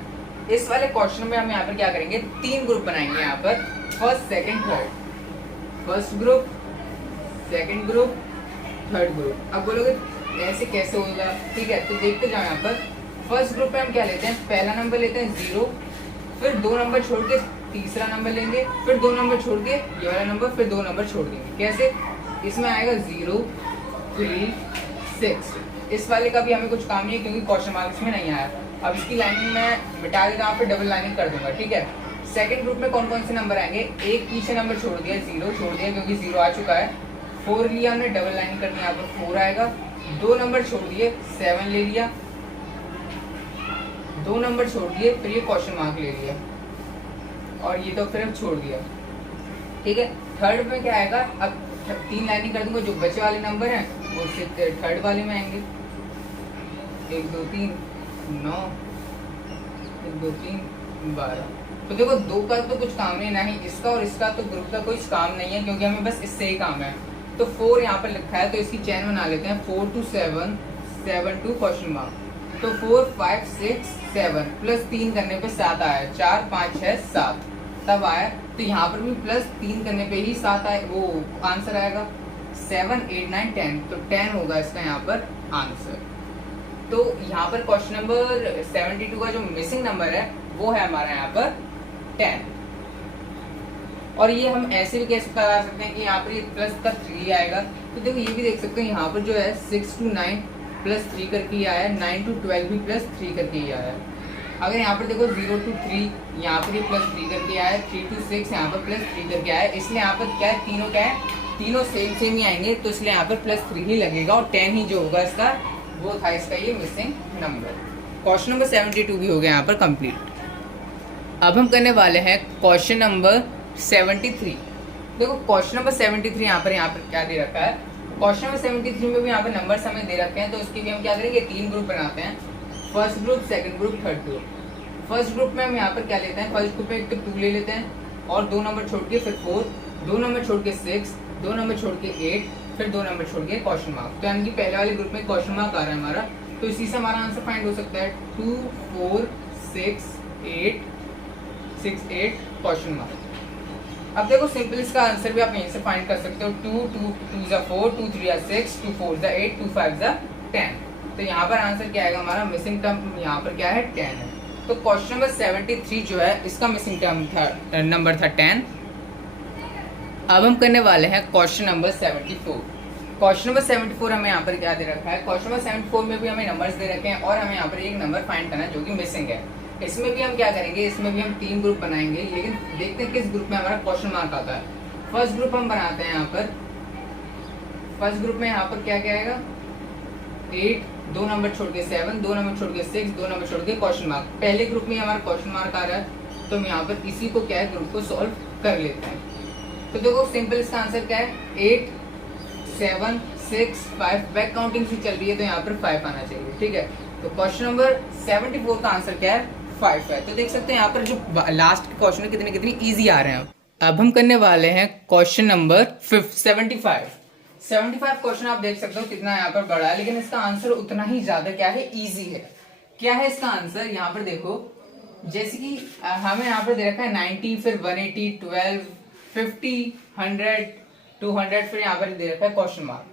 इस वाले क्वेश्चन में हम यहाँ पर क्या करेंगे, 3 ग्रुप बनाएंगे यहाँ पर, first second third, first group second group third group. अब बोलोगे ऐसे कैसे होगा, ठीक है, तो देखते जाओ यहाँ पर। फर्स्ट ग्रुप में हम क्या लेते हैं, पहला नंबर लेते हैं 0, फिर 2 नंबर छोड़ के तीसरा नंबर लेंगे, फिर 2 नंबर छोड़ के ये वाला नंबर, फिर 2 नंबर छोड़ देंगे। कैसे, इसमें आएगा 0, 3, 6। इस वाले का भी हमें कुछ काम नहीं है क्योंकि क्वेश्चन मार्क्स में नहीं आया। अब इसकी लाइनिंग मैं मिटा देता हूँ, फिर डबल लाइनिंग कर दूंगा। ठीक है, सेकंड ग्रुप में कौन कौन से नंबर आएंगे, एक पीछे नंबर छोड़ दिया, 0 छोड़ दिया क्योंकि 0 आ चुका है। 4 लिया हमने, डबल लाइन करनी, यहाँ पर 4 आएगा। 2 नंबर छोड़ दिए, 7 ले लिया। 2 नंबर छोड़ दिए, फिर ये क्वेश्चन मार्क ले लिया और ये तो फिर छोड़ दिया। ठीक है, थर्ड में क्या आएगा, अब 3 लाइनिंग कर दूंगा, जो बचे वाले नंबर हैं वो थर्ड वाले में आएंगे। 1 2 3 9, 1 2 3 12। तो देखो 2 का तो कुछ काम नहीं, ना ही इसका और इसका तो ग्रुप का कोई काम नहीं है क्योंकि हमें बस इससे ही काम है। तो 4 यहाँ पर लिखा है तो इसकी चैन बना लेते हैं, 4 to 7, 7 to क्वेश्चन मार्क। तो 4 5 6 7 प्लस 3 करने पे 7 आया, 4 5 6 7 तब आया। तो यहाँ पर भी प्लस 3 करने पे ही 7 आए, वो आंसर आएगा। 7 8 9 10, तो 10 होगा इसका यहाँ पर आंसर। तो यहाँ पर क्वेश्चन नंबर 72 का जो मिसिंग नंबर है वो है हमारा यहाँ पर 10। और ये हम ऐसे भी कैसे करा सकते हैं कि यहाँ पर ये प्लस का 3 आएगा। तो देखो ये भी देख सकते हैं, यहाँ पर जो है 6 to 9 प्लस 3 करके ही आया, 9 to 12 भी प्लस 3 करके ही आया। अगर यहाँ पर देखो 0 to 3 यहाँ पर ये प्लस 3 करके आया, 3 to 6 यहाँ पर प्लस 3 करके आया। इसलिए यहाँ पर क्या है, तीनों क्या है, तीनों सेम सेम ही आएंगे, तो इसलिए यहाँ पर प्लस 3 ही लगेगा और 10 ही जो होगा इसका वो था इसका ये मिसिंग नंबर। क्वेश्चन नंबर 72 भी हो गया यहाँ पर कंप्लीट। अब हम करने वाले हैं क्वेश्चन नंबर 73। देखो क्वेश्चन नंबर 73 यहाँ पर क्या दे रखा है, क्वेश्चन नंबर 73 में भी यहाँ पर नंबर हमें दे रखे हैं। तो उसके भी हम क्या करेंगे, 3 ग्रुप बनाते हैं, first group, second group, third group. First group में हम यहाँ पर क्या लेते हैं, फर्स्ट ग्रुप में एक तो 2 ले लेते हैं और 2 नंबर छोड़ के फिर 4, 2 नंबर छोड़ के 6, 2 नंबर छोड़ के 8, फिर 2 नंबर छोड़ के क्वेश्चन मार्क। तो यानी कि पहले वाले ग्रुप में क्वेश्चन मार्क आ रहा है हमारा, तो इसी से हमारा आंसर फाइंड हो सकता है 2 4 6 8 6 8 क्वेश्चन मार्क। अब देखो सिंपल इसका आंसर भी आप यहीं से फाइंड कर सकते हो, 2 2 2 4, 2 3 6, 2 4 8, 2 5 10। तो यहाँ पर आंसर क्या आएगा हमारा, मिसिंग टर्म यहाँ पर क्या है, 10 है। तो क्वेश्चन नंबर 73 जो है इसका मिसिंग टर्म था, नंबर था 10। अब हम करने वाले हैं क्वेश्चन नंबर 74। क्वेश्चन नंबर 74 हमें यहाँ पर क्या दे रखा है, क्वेश्चन नंबर 74 में भी हमें नंबर्स दे रखे हैं और हमें यहाँ पर एक नंबर फाइंड करना है जो कि मिसिंग है। इसमें भी हम क्या करेंगे, इसमें भी हम 3 ग्रुप बनाएंगे, लेकिन देखते हैं किस ग्रुप में हमारा क्वेश्चन मार्क आता है। फर्स्ट ग्रुप हम बनाते हैं यहाँ पर, फर्स्ट ग्रुप में यहाँ पर क्या क्या आएगा, 8, 2 नंबर छोड़ के 7, 2 नंबर छोड़ के 6, 2 नंबर छोड़ के क्वेश्चन मार्क। पहले ग्रुप में हमारा क्वेश्चन मार्क आ रहा है, तो हम यहाँ पर इसी को क्या है, ग्रुप को सॉल्व कर लेते हैं। तो देखो सिंपल इसका आंसर क्या है, 8 7 6 5, बैक काउंटिंग से चल रही है तो यहाँ पर 5 आना चाहिए। ठीक है, तो क्वेश्चन नंबर 74 का आंसर क्या है, 5 है। तो देख सकते हैं यहाँ पर जो लास्ट के क्वेश्चन है कितने कितने इजी आ रहे हैं। अब हम करने वाले हैं क्वेश्चन नंबर 75 क्वेश्चन आप देख सकते हो कितना यहाँ पर बड़ा है, लेकिन इसका आंसर उतना ही ज्यादा क्या है, इजी है। क्या है इसका आंसर, यहाँ पर देखो जैसे कि हमें यहाँ पर दे रखा है 90, फिर 180, 12, 50, 100, 200, फिर यहाँ पर दे रखा है क्वेश्चन मार्क।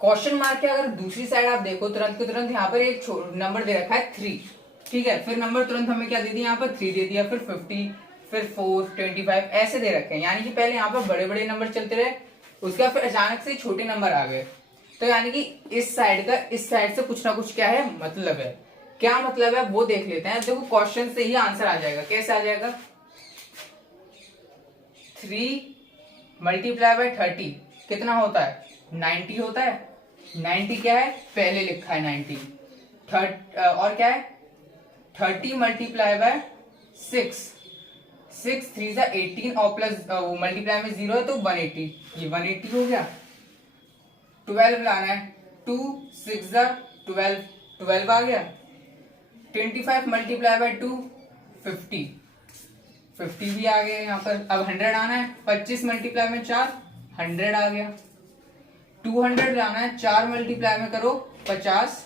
क्वेश्चन मार्क के अगर दूसरी साइड आप देखो तुरंत के तुरंत यहाँ पर एक नंबर दे रखा है 3। ठीक है, फिर नंबर तुरंत हमें क्या दे दिया, यहाँ पर 3 दे दिया, फिर 50, फिर 4, 25 ऐसे दे रखे हैं। यानी कि पहले यहाँ पर बड़े बड़े नंबर चलते रहे, उसके बाद फिर अचानक से छोटे नंबर आ गए। तो यानी कि इस साइड का इस साइड से कुछ ना कुछ क्या है मतलब है, क्या मतलब है वो देख लेते हैं। देखो क्वेश्चन से ही आंसर आ जाएगा, कैसे आ जाएगा, 3 मल्टीप्लाई बाय 30 कितना होता है, 90 होता है। 90 क्या है, पहले लिखा है 90, और क्या है 30 मल्टीप्लाई बाय 6, 6 3 18 और प्लस मल्टीप्लाई में 0 है तो 180, ये 180 हो गया। 12 लाना है, 2 6 12, 12 आ गया। 25 मल्टीप्लाई बाय 2, 50, 50 भी आ गया यहाँ पर। अब 100 आना है, 25 मल्टीप्लाई में 4, 100 आ गया। 200 लाना है, 4 मल्टीप्लाई में करो 50,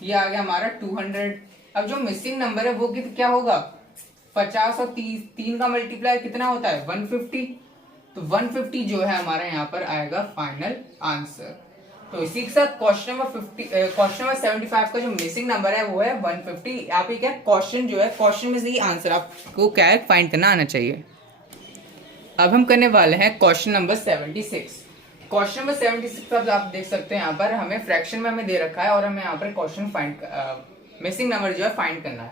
ये आ गया हमारा 200। अब जो मिसिंग नंबर है वो क्या होगा, 50 और 3 का मल्टीप्लाई कितना होता है, 150। तो 150 जो है हमारा यहाँ पर आएगा फाइनल आंसर। तो इसी के साथ क्वेश्चन नंबर 75 का जो मिसिंग नंबर है वो है 150। आप ये क्या क्वेश्चन जो है, क्वेश्चन में से ही आंसर आपको क्या है फाइंड करना आना चाहिए। अब हम करने वाले हैं क्वेश्चन नंबर 76। क्वेश्चन नंबर 76 आप देख सकते हैं यहाँ पर हमें फ्रैक्शन में हमें दे रखा है और हमें यहाँ पर क्वेश्चन फाइंड मिसिंग नंबर जो है फाइंड करना है।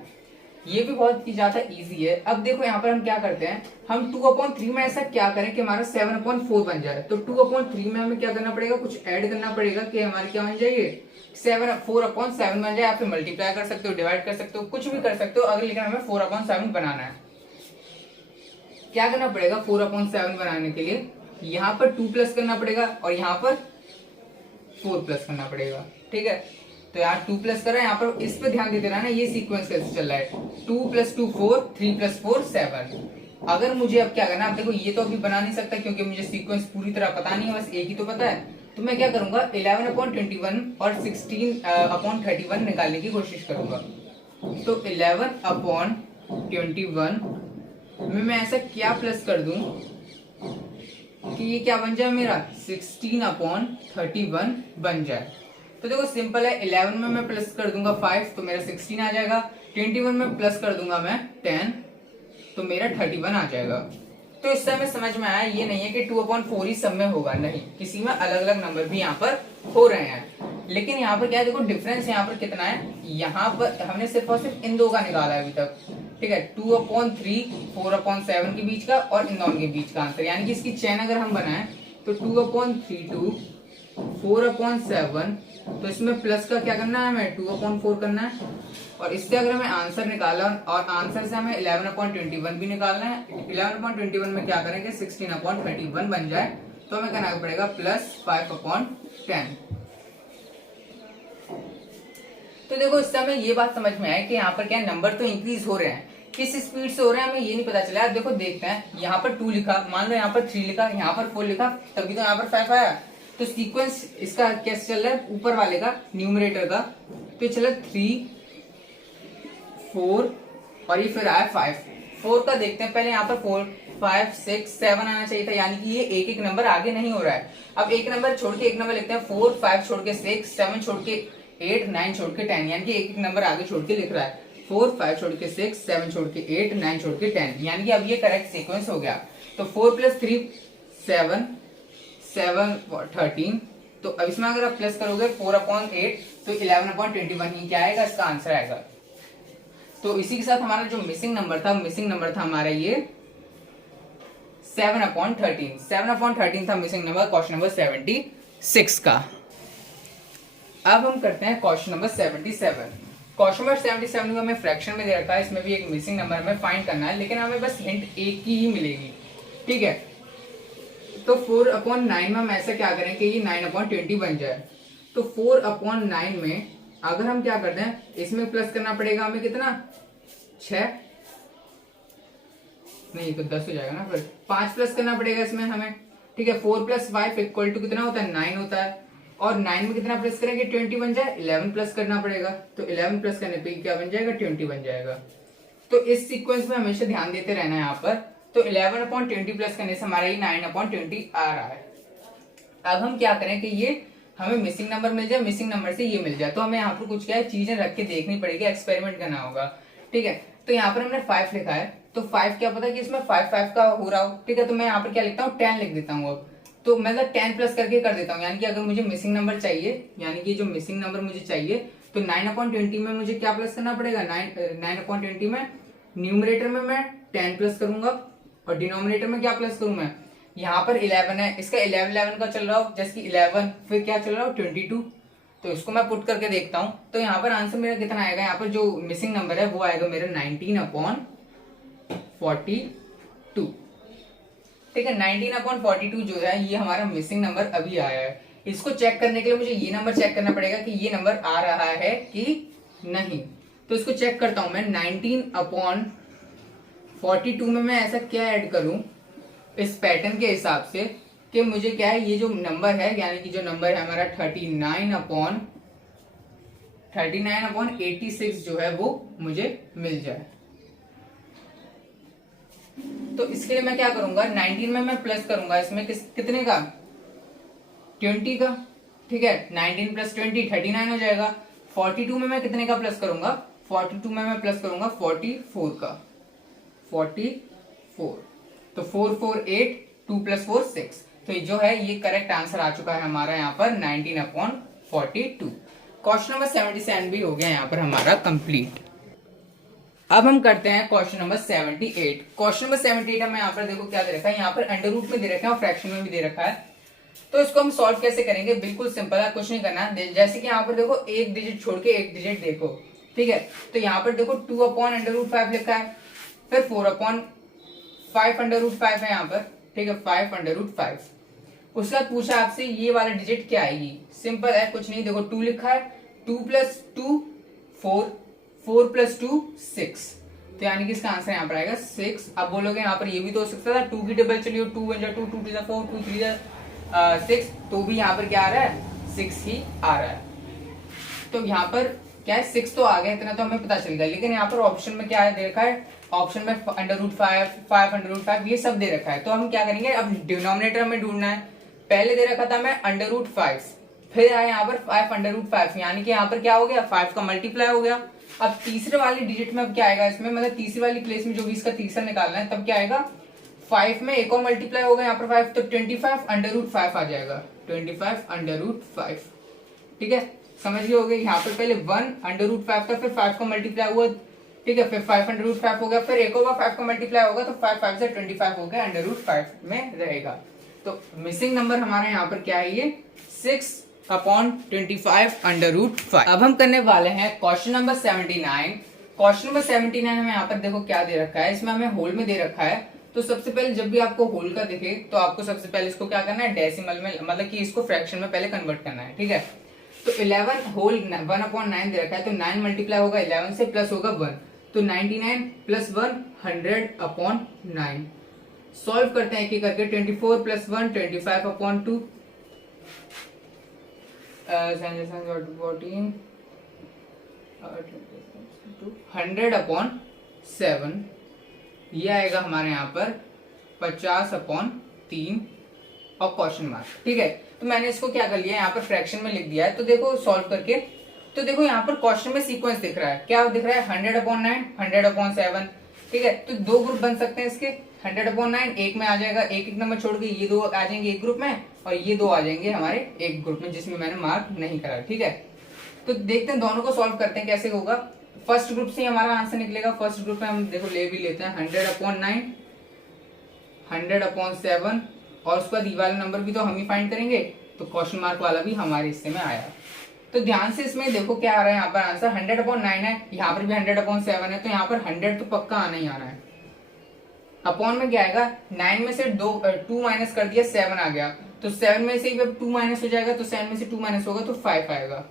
ये भी बहुत ही ज्यादा इजी है। अब देखो यहाँ पर हम क्या करते हैं, हम 2/3 में ऐसा क्या करें कि हमारा 7/4 बन जाए। तो 2/3 में हमें क्या करना पड़ेगा, कुछ ऐड करना पड़ेगा कि हमारे क्या बन जाएगी 4/7 बन जाए। आप फिर मल्टीप्लाई कर सकते हो, डिवाइड कर सकते हो, कुछ भी कर सकते हो, अगर लेकिन हमें 4/7 बनाना है। क्या करना पड़ेगा 4/7 बनाने के लिए, यहाँ पर 2 प्लस करना पड़ेगा और यहाँ पर 4 प्लस करना पड़ेगा। ठीक है, तो यहाँ 2 प्लस कर रहा है, यहाँ पर इस पे ध्यान देते रहना ये सीक्वेंस कैसे चल रहा है। 2 + 2 4, 3 + 4 7। अगर मुझे अब क्या करना है, आप देखो ये तो अभी बना नहीं सकता क्योंकि मुझे सीक्वेंस पूरी तरह पता नहीं है, बस एक ही तो पता है। तो मैं क्या करूंगा 11/21 और 16/31 निकालने की कोशिश करूंगा। तो 11/21 में मैं ऐसा क्या प्लस कर दूं कि ये क्या बन जाए मेरा 16/31 बन जाए। तो देखो सिंपल है, 11 में मैं प्लस कर दूंगा 5 तो मेरा 16 आ जाएगा। 21 में प्लस कर दूंगा मैं 10 तो मेरा 31 आ जाएगा। तो इससे हमें समझ में आया ये नहीं है कि 2/4 ही सब में होगा, नहीं, किसी में अलग अलग नंबर भी यहाँ पर हो रहे हैं। लेकिन यहाँ पर क्या है, देखो डिफरेंस यहाँ पर कितना है, यहाँ पर हमने सिर्फ और सिर्फ इन दो का निकाला है अभी तक। ठीक है, 2/3 4/7 के बीच का और इन दोनों के बीच का आंसर, यानी कि इसकी चेन अगर हम बनाएं तो 2/3 to 4/7, तो इसमें प्लस का क्या करना है, हमें 2/4 करना है। और इससे अगर हमें आंसर निकाला और आंसर से हमें 11/21 भी निकालना है। 11/21 में क्या करेंगे 16/31 बन जाए तो हमें करना पड़ेगा +5/10। तो देखो इससे हमें ये बात समझ में आए कि यहाँ पर क्या नंबर तो इंक्रीज हो रहे हैं, किस स्पीड से हो रहे हैं हमें ये नहीं पता चला। देखो देखते हैं, यहाँ पर 2 लिखा, मान लो यहाँ पर 3 लिखा, यहाँ पर 4 लिखा, तभी तो यहाँ पर 5 आया। तो सीक्वेंस इसका कैसे चल रहा है, ऊपर वाले का न्यूमरेटर का, तो चला 3 4 और ये फिर आया 5। 4 का देखते हैं पहले, यहाँ पर 4 5 6 7 आना चाहिए था, यानी कि ये एक एक नंबर आगे नहीं हो रहा है। अब एक नंबर छोड़ के एक नंबर लिखते हैं, 4 5 छोड़ के 6 7 छोड़ के 8 9 छोड़ के 10, यानी कि एक एक नंबर आगे छोड़ के लिख रहा है। 4 5 छोड़ के 6 7 छोड़ के 8 9 छोड़ के 10, यानी कि अब ये करेक्ट सीक्वेंस हो गया। तो 4 + 3 7 7 13, तो अब इसमें अगर आप प्लस करोगे 4/8 तो 11/21 ही क्या आएगा, इसका आंसर आएगा। तो इसी के साथ हमारा जो मिसिंग नंबर था हमारा ये 7/13। 7/13 था मिसिंग नंबर क्वेश्चन नंबर 76 का। अब हम करते हैं क्वेश्चन नंबर 77। क्वेश्चन नंबर 77 में हमें फ्रैक्शन में दे रखा है, इसमें भी एक मिसिंग नंबर हमें फाइंड करना है, लेकिन हमें बस हिंट एक की ही मिलेगी। ठीक है, तो 4/9 में हम ऐसा क्या करें कि ये 9/20 बन जाए। तो 4/9 में अगर हम क्या करते हैं, इसमें प्लस करना पड़ेगा हमें कितना 6 नहीं तो 10 हो जाएगा ना, फिर 5 प्लस करना पड़ेगा इसमें हमें। ठीक है, 4 + 5 = कितना होता है 9 होता है, और 9 में कितना प्लस करेंगे 20 बन जाए, 11 प्लस करना पड़ेगा, तो 11 प्लस करने पे क्या बन जाएगा 20 बन जाएगा। तो इस सीक्वेंस में हमेशा ध्यान देते रहना है यहाँ पर। तो 11/20 प्लस करने से हमारा ये 9/20 आ रहा है। अब हम क्या करें कि ये हमें मिसिंग नंबर मिल जाए, मिसिंग नंबर से ये मिल जाए, तो हमें यहाँ पर कुछ क्या है चीजें रख के देखनी पड़ेगी, एक्सपेरिमेंट करना होगा। ठीक है, तो यहाँ पर हमने 5 लिखा है, तो 5 क्या पता कि इसमें 5 5 का हो रहा हो। ठीक है, तो मैं यहाँ पर क्या लिखता हूँ 10 लिख देता हूँ। अब तो मैं 10 प्लस करके कर देता हूँ, यानी कि अगर मुझे मिसिंग नंबर चाहिए, यानी कि जो मिसिंग नंबर मुझे चाहिए, तो 9/20 में मुझे क्या प्लस करना पड़ेगा 9/20 में न्यूमरेटर में मैं 10 प्लस करूंगा और डिनोमिनेटर में क्या प्लस करूं मैं, यहाँ पर 11 है, इसका 11 का चल रहा हो, जैसे कि 11 फिर क्या चल रहा हो 22, तो इसको मैं पुट करके देखता हूं। तो यहाँ पर आंसर मेरा कितना आएगा, यहाँ पर जो मिसिंग नंबर है वो आएगा मेरा 19/42। ठीक है, 19/42 जो है ये हमारा मिसिंग नंबर अभी आया है। इसको चेक करने के लिए मुझे ये नंबर चेक करना पड़ेगा कि ये नंबर आ रहा है कि नहीं। तो इसको चेक करता हूं मैं, 19/42 में मैं ऐसा क्या ऐड करूं इस पैटर्न के हिसाब से कि मुझे क्या है ये जो नंबर है, यानी कि जो नंबर है हमारा 39/86 जो है वो मुझे मिल जाए। तो इसके लिए मैं क्या करूंगा, 19 में मैं प्लस करूंगा इसमें कितने का 20 का। ठीक है, 19 + 20 39 हो जाएगा। 42 में मैं कितने का प्लस करूंगा, 42 में मैं प्लस करूंगा 44 का, 44। तो 4 4 8 2 + 4 6, तो जो है ये करेक्ट आंसर आ चुका है हमारा यहाँ पर 19/42। क्वेश्चन नंबर 77 भी हो गया यहाँ पर हमारा कंप्लीट। अब हम करते हैं क्वेश्चन नंबर 78। क्वेश्चन नंबर 78 हमें यहाँ पर देखो क्या दे रखा है, यहाँ पर अंडर रूट में दे रखा है और फ्रैक्शन में भी दे रखा है। तो इसको हम सॉल्व कैसे करेंगे, बिल्कुल सिंपल है, कुछ नहीं करना। जैसे कि यहाँ पर देखो एक डिजिट छोड़ के एक डिजिट देखो, ठीक है। तो यहाँ पर देखो 2 अपॉन अंडर रूट 5 लिखा है, फिर 4 अपॉन 5 अंडर रूट 5 है यहाँ पर, ठीक है, 5 अंडर रूट 5। उसके बाद पूछा आपसे ये वाला डिजिट क्या आएगी, सिंपल है, कुछ नहीं, देखो 2 लिखा है, 2 प्लस 2 4, 4 प्लस 2 6, तो यानी कि इसका आंसर यहाँ पर आएगा 6। अब बोलोगे यहाँ पर ये भी तो हो सकता था 2 की टेबल चलिए, 2 1 जा 2, 2 2 जा 4, 2 3 जा 6, तो भी यहाँ पर क्या आ रहा है, 6 ही आ रहा है। तो यहाँ पर क्या है, 6 तो आ गया, इतना तो हमें पता चल गया। लेकिन यहाँ पर ऑप्शन में क्या है दे रखा है, ऑप्शन में अंडर रूट 5, 5 अंडर रूट 5 ये सब दे रखा है। तो हम क्या करेंगे, अब डिनोमिनेटर में ढूंढना है। पहले दे रखा था मैं अंडर रूट 5, फिर आया यहाँ पर 5 अंडर रूट 5, यानी कि यहाँ पर क्या हो गया, 5 का मल्टीप्लाई हो गया। अब तीसरे वाली डिजिट में अब क्या आएगा इसमें, मतलब तीसरी वाली प्लेस में जो भी इसका तीसरा निकालना है, तब क्या आएगा, 5 में एक और मल्टीप्लाई होगा यहाँ पर 5, तो 25 अंडर रूट 5 आ जाएगा, 25 अंडर रूट 5, ठीक है, समझ गए हो गए। यहाँ पर पहले 1 अंडर रूट 5 था, फिर 5 का मल्टीप्लाई हुआ, ठीक है, फिर 5 अंडर रूट 5 हो गया, फिर एक और 5 का मल्टीप्लाई होगा, तो 5 5 से 25 हो गया, अंडर रूट 5 में रहेगा। तो मिसिंग नंबर हमारा यहाँ पर क्या है, ये 6 अपॉन 25 अंडर रूट 5। अब हम करने वाले हैं क्वेश्चन नंबर 79। क्वेश्चन नंबर 79 हमें यहाँ पर देखो क्या दे रखा है, इसमें हमें होल में दे रखा है। तो सबसे पहले जब भी आपको होल का दिखे तो आपको सबसे पहले इसको क्या करना है, डेसिमल में, मतलब कि इसको फ्रैक्शन में पहले कन्वर्ट करना है, ठीक है। तो 11 होल 1 अपॉन 9 दे रखा है, तो 9 मल्टीप्लाई होगा 11 से, प्लस होगा 1, तो 99 प्लस 1 100 अपॉन 9। सॉल्व करते हैं एक करके, 24 प्लस 1 25 अपॉन 2, 100 अपॉन 7, ये आएगा हमारे यहाँ पर 50 अपॉन 3 और क्वेश्चन मार्क, ठीक है। तो मैंने इसको क्या कर लिया, यहाँ पर फ्रैक्शन में लिख दिया है। तो देखो सॉल्व करके, तो देखो यहाँ पर क्वेश्चन में सीक्वेंस दिख रहा है, क्या दिख रहा है, 100 अपॉन 9, 100 अपॉन 7, ठीक है। तो दो ग्रुप बन सकते हैं इसके, 100 अपॉन 9 एक में आ जाएगा, एक नंबर छोड़ के ये दो आ जाएंगे एक ग्रुप में, और ये दो आ जाएंगे हमारे एक ग्रुप में जिसमें मैंने मार्क नहीं करा, ठीक है। तो देखते हैं दोनों को सॉल्व करते हैं कैसे होगा। फर्स्ट ग्रुप से हमारा आंसर निकलेगा, फर्स्ट ग्रुप में हम देखो ले भी लेते हैं, 100 अपॉन 9, 100 अपॉन 7, और उसके बाद ये वाला नंबर भी तो हम ही फाइंड करेंगे, तो क्वेश्चन मार्क वाला भी हमारे हिस्से में आया। तो ध्यान से इसमें देखो क्या आ रहा है, यहाँ पर आंसर 100 अपॉन 9 है, यहाँ पर भी 100 अपॉन 7 है, तो यहाँ पर 100 तो पक्का आना ही आना है। अपॉन में क्या आएगा, 9 में से 2 माइनस कर दिया, 7 आ गया, तो 7 में से 2 माइनस हो जाएगा, तो 7 में से 2 माइनस होगा तो 5 आएगा,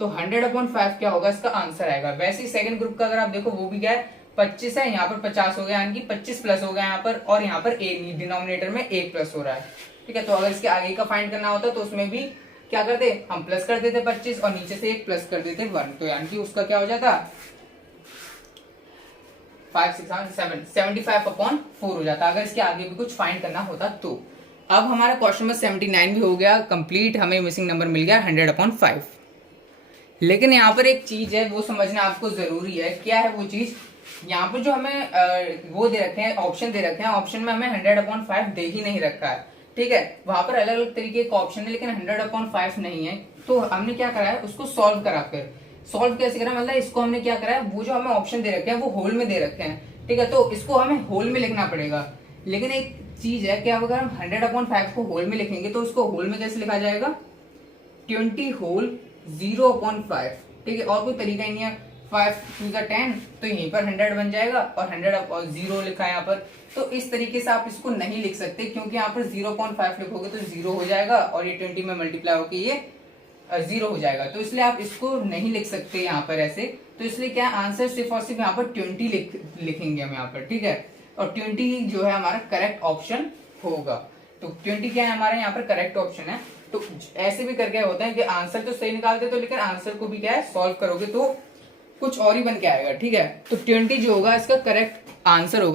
तो 100 अपॉन 5 क्या होगा, इसका आंसर आएगा। वैसे ही सेकंड ग्रुप का अगर आप देखो वो भी क्या है, 25 है, यहाँ पर 50 हो गया, यानी कि 25 प्लस हो गया यहाँ पर, और यहाँ पर एक डिनोमिनेटर में 1 प्लस हो रहा है, ठीक है। तो अगर इसके आगे का फाइंड करना होता तो उसमें भी क्या करते, हम प्लस कर देते 25 और नीचे से 1 प्लस कर देते 1, तो यानी कि उसका क्या हो जाता, 5 6 7 75 अपॉन 4 हो जाता, अगर इसके आगे भी कुछ फाइंड करना होता तो। अब हमारा क्वेश्चन नंबर 79 भी हो गया कंप्लीट, हमें मिसिंग नंबर मिल गया 100 अपॉन 5। लेकिन यहाँ पर एक चीज है वो समझना आपको जरूरी है, क्या है वो चीज, यहाँ पर जो हमें वो दे रखे हैं, ऑप्शन दे रखे हैं, ऑप्शन में हमें 100 अपॉन 5 दे ही नहीं रखा है, ठीक है। वहां पर अलग अलग तरीके का ऑप्शन है, लेकिन 100 अपॉन 5 नहीं है। तो हमने क्या करा है, उसको सॉल्व करा कर, सॉल्व कैसे करा, मतलब इसको हमने क्या करा है, वो जो हमें ऑप्शन दे रखे हैं वो होल में दे रखे हैं, ठीक है। तो इसको हमें होल में लिखना पड़ेगा। लेकिन एक चीज है कि अगर हम 100 अपॉन 5 को होल में लिखेंगे तो उसको होल में कैसे लिखा जाएगा, 20 होल 0 अपॉन 5, ठीक है, और कोई तरीका ही नहीं है। 5 2 10, तो यहीं पर 100 बन जाएगा, और 100 और 0 लिखा है यहाँ पर, तो इस तरीके से आप इसको नहीं लिख सकते, क्योंकि यहाँ पर 0.5 लिखोगे तो 0 हो जाएगा, और ये 20 में मल्टीप्लाई होकर ये 0 हो जाएगा, तो इसलिए आप इसको नहीं लिख सकते यहाँ पर ऐसे। तो इसलिए क्या आंसर सिर्फ और सिर्फ यहाँ पर 20 लिखेंगे हम यहाँ पर, ठीक है, और 20 जो है हमारा करेक्ट ऑप्शन होगा। तो 20 क्या है हमारा यहाँ पर करेक्ट ऑप्शन है। तो ऐसे भी करके होता है कि आंसर तो सही निकालते तो, लेकिन आंसर को भी क्या है सॉल्व करोगे तो कुछ और ही बन के आएगा, ठीक है। तो 20 जो होगा इसका करेक्ट आंसर होगा।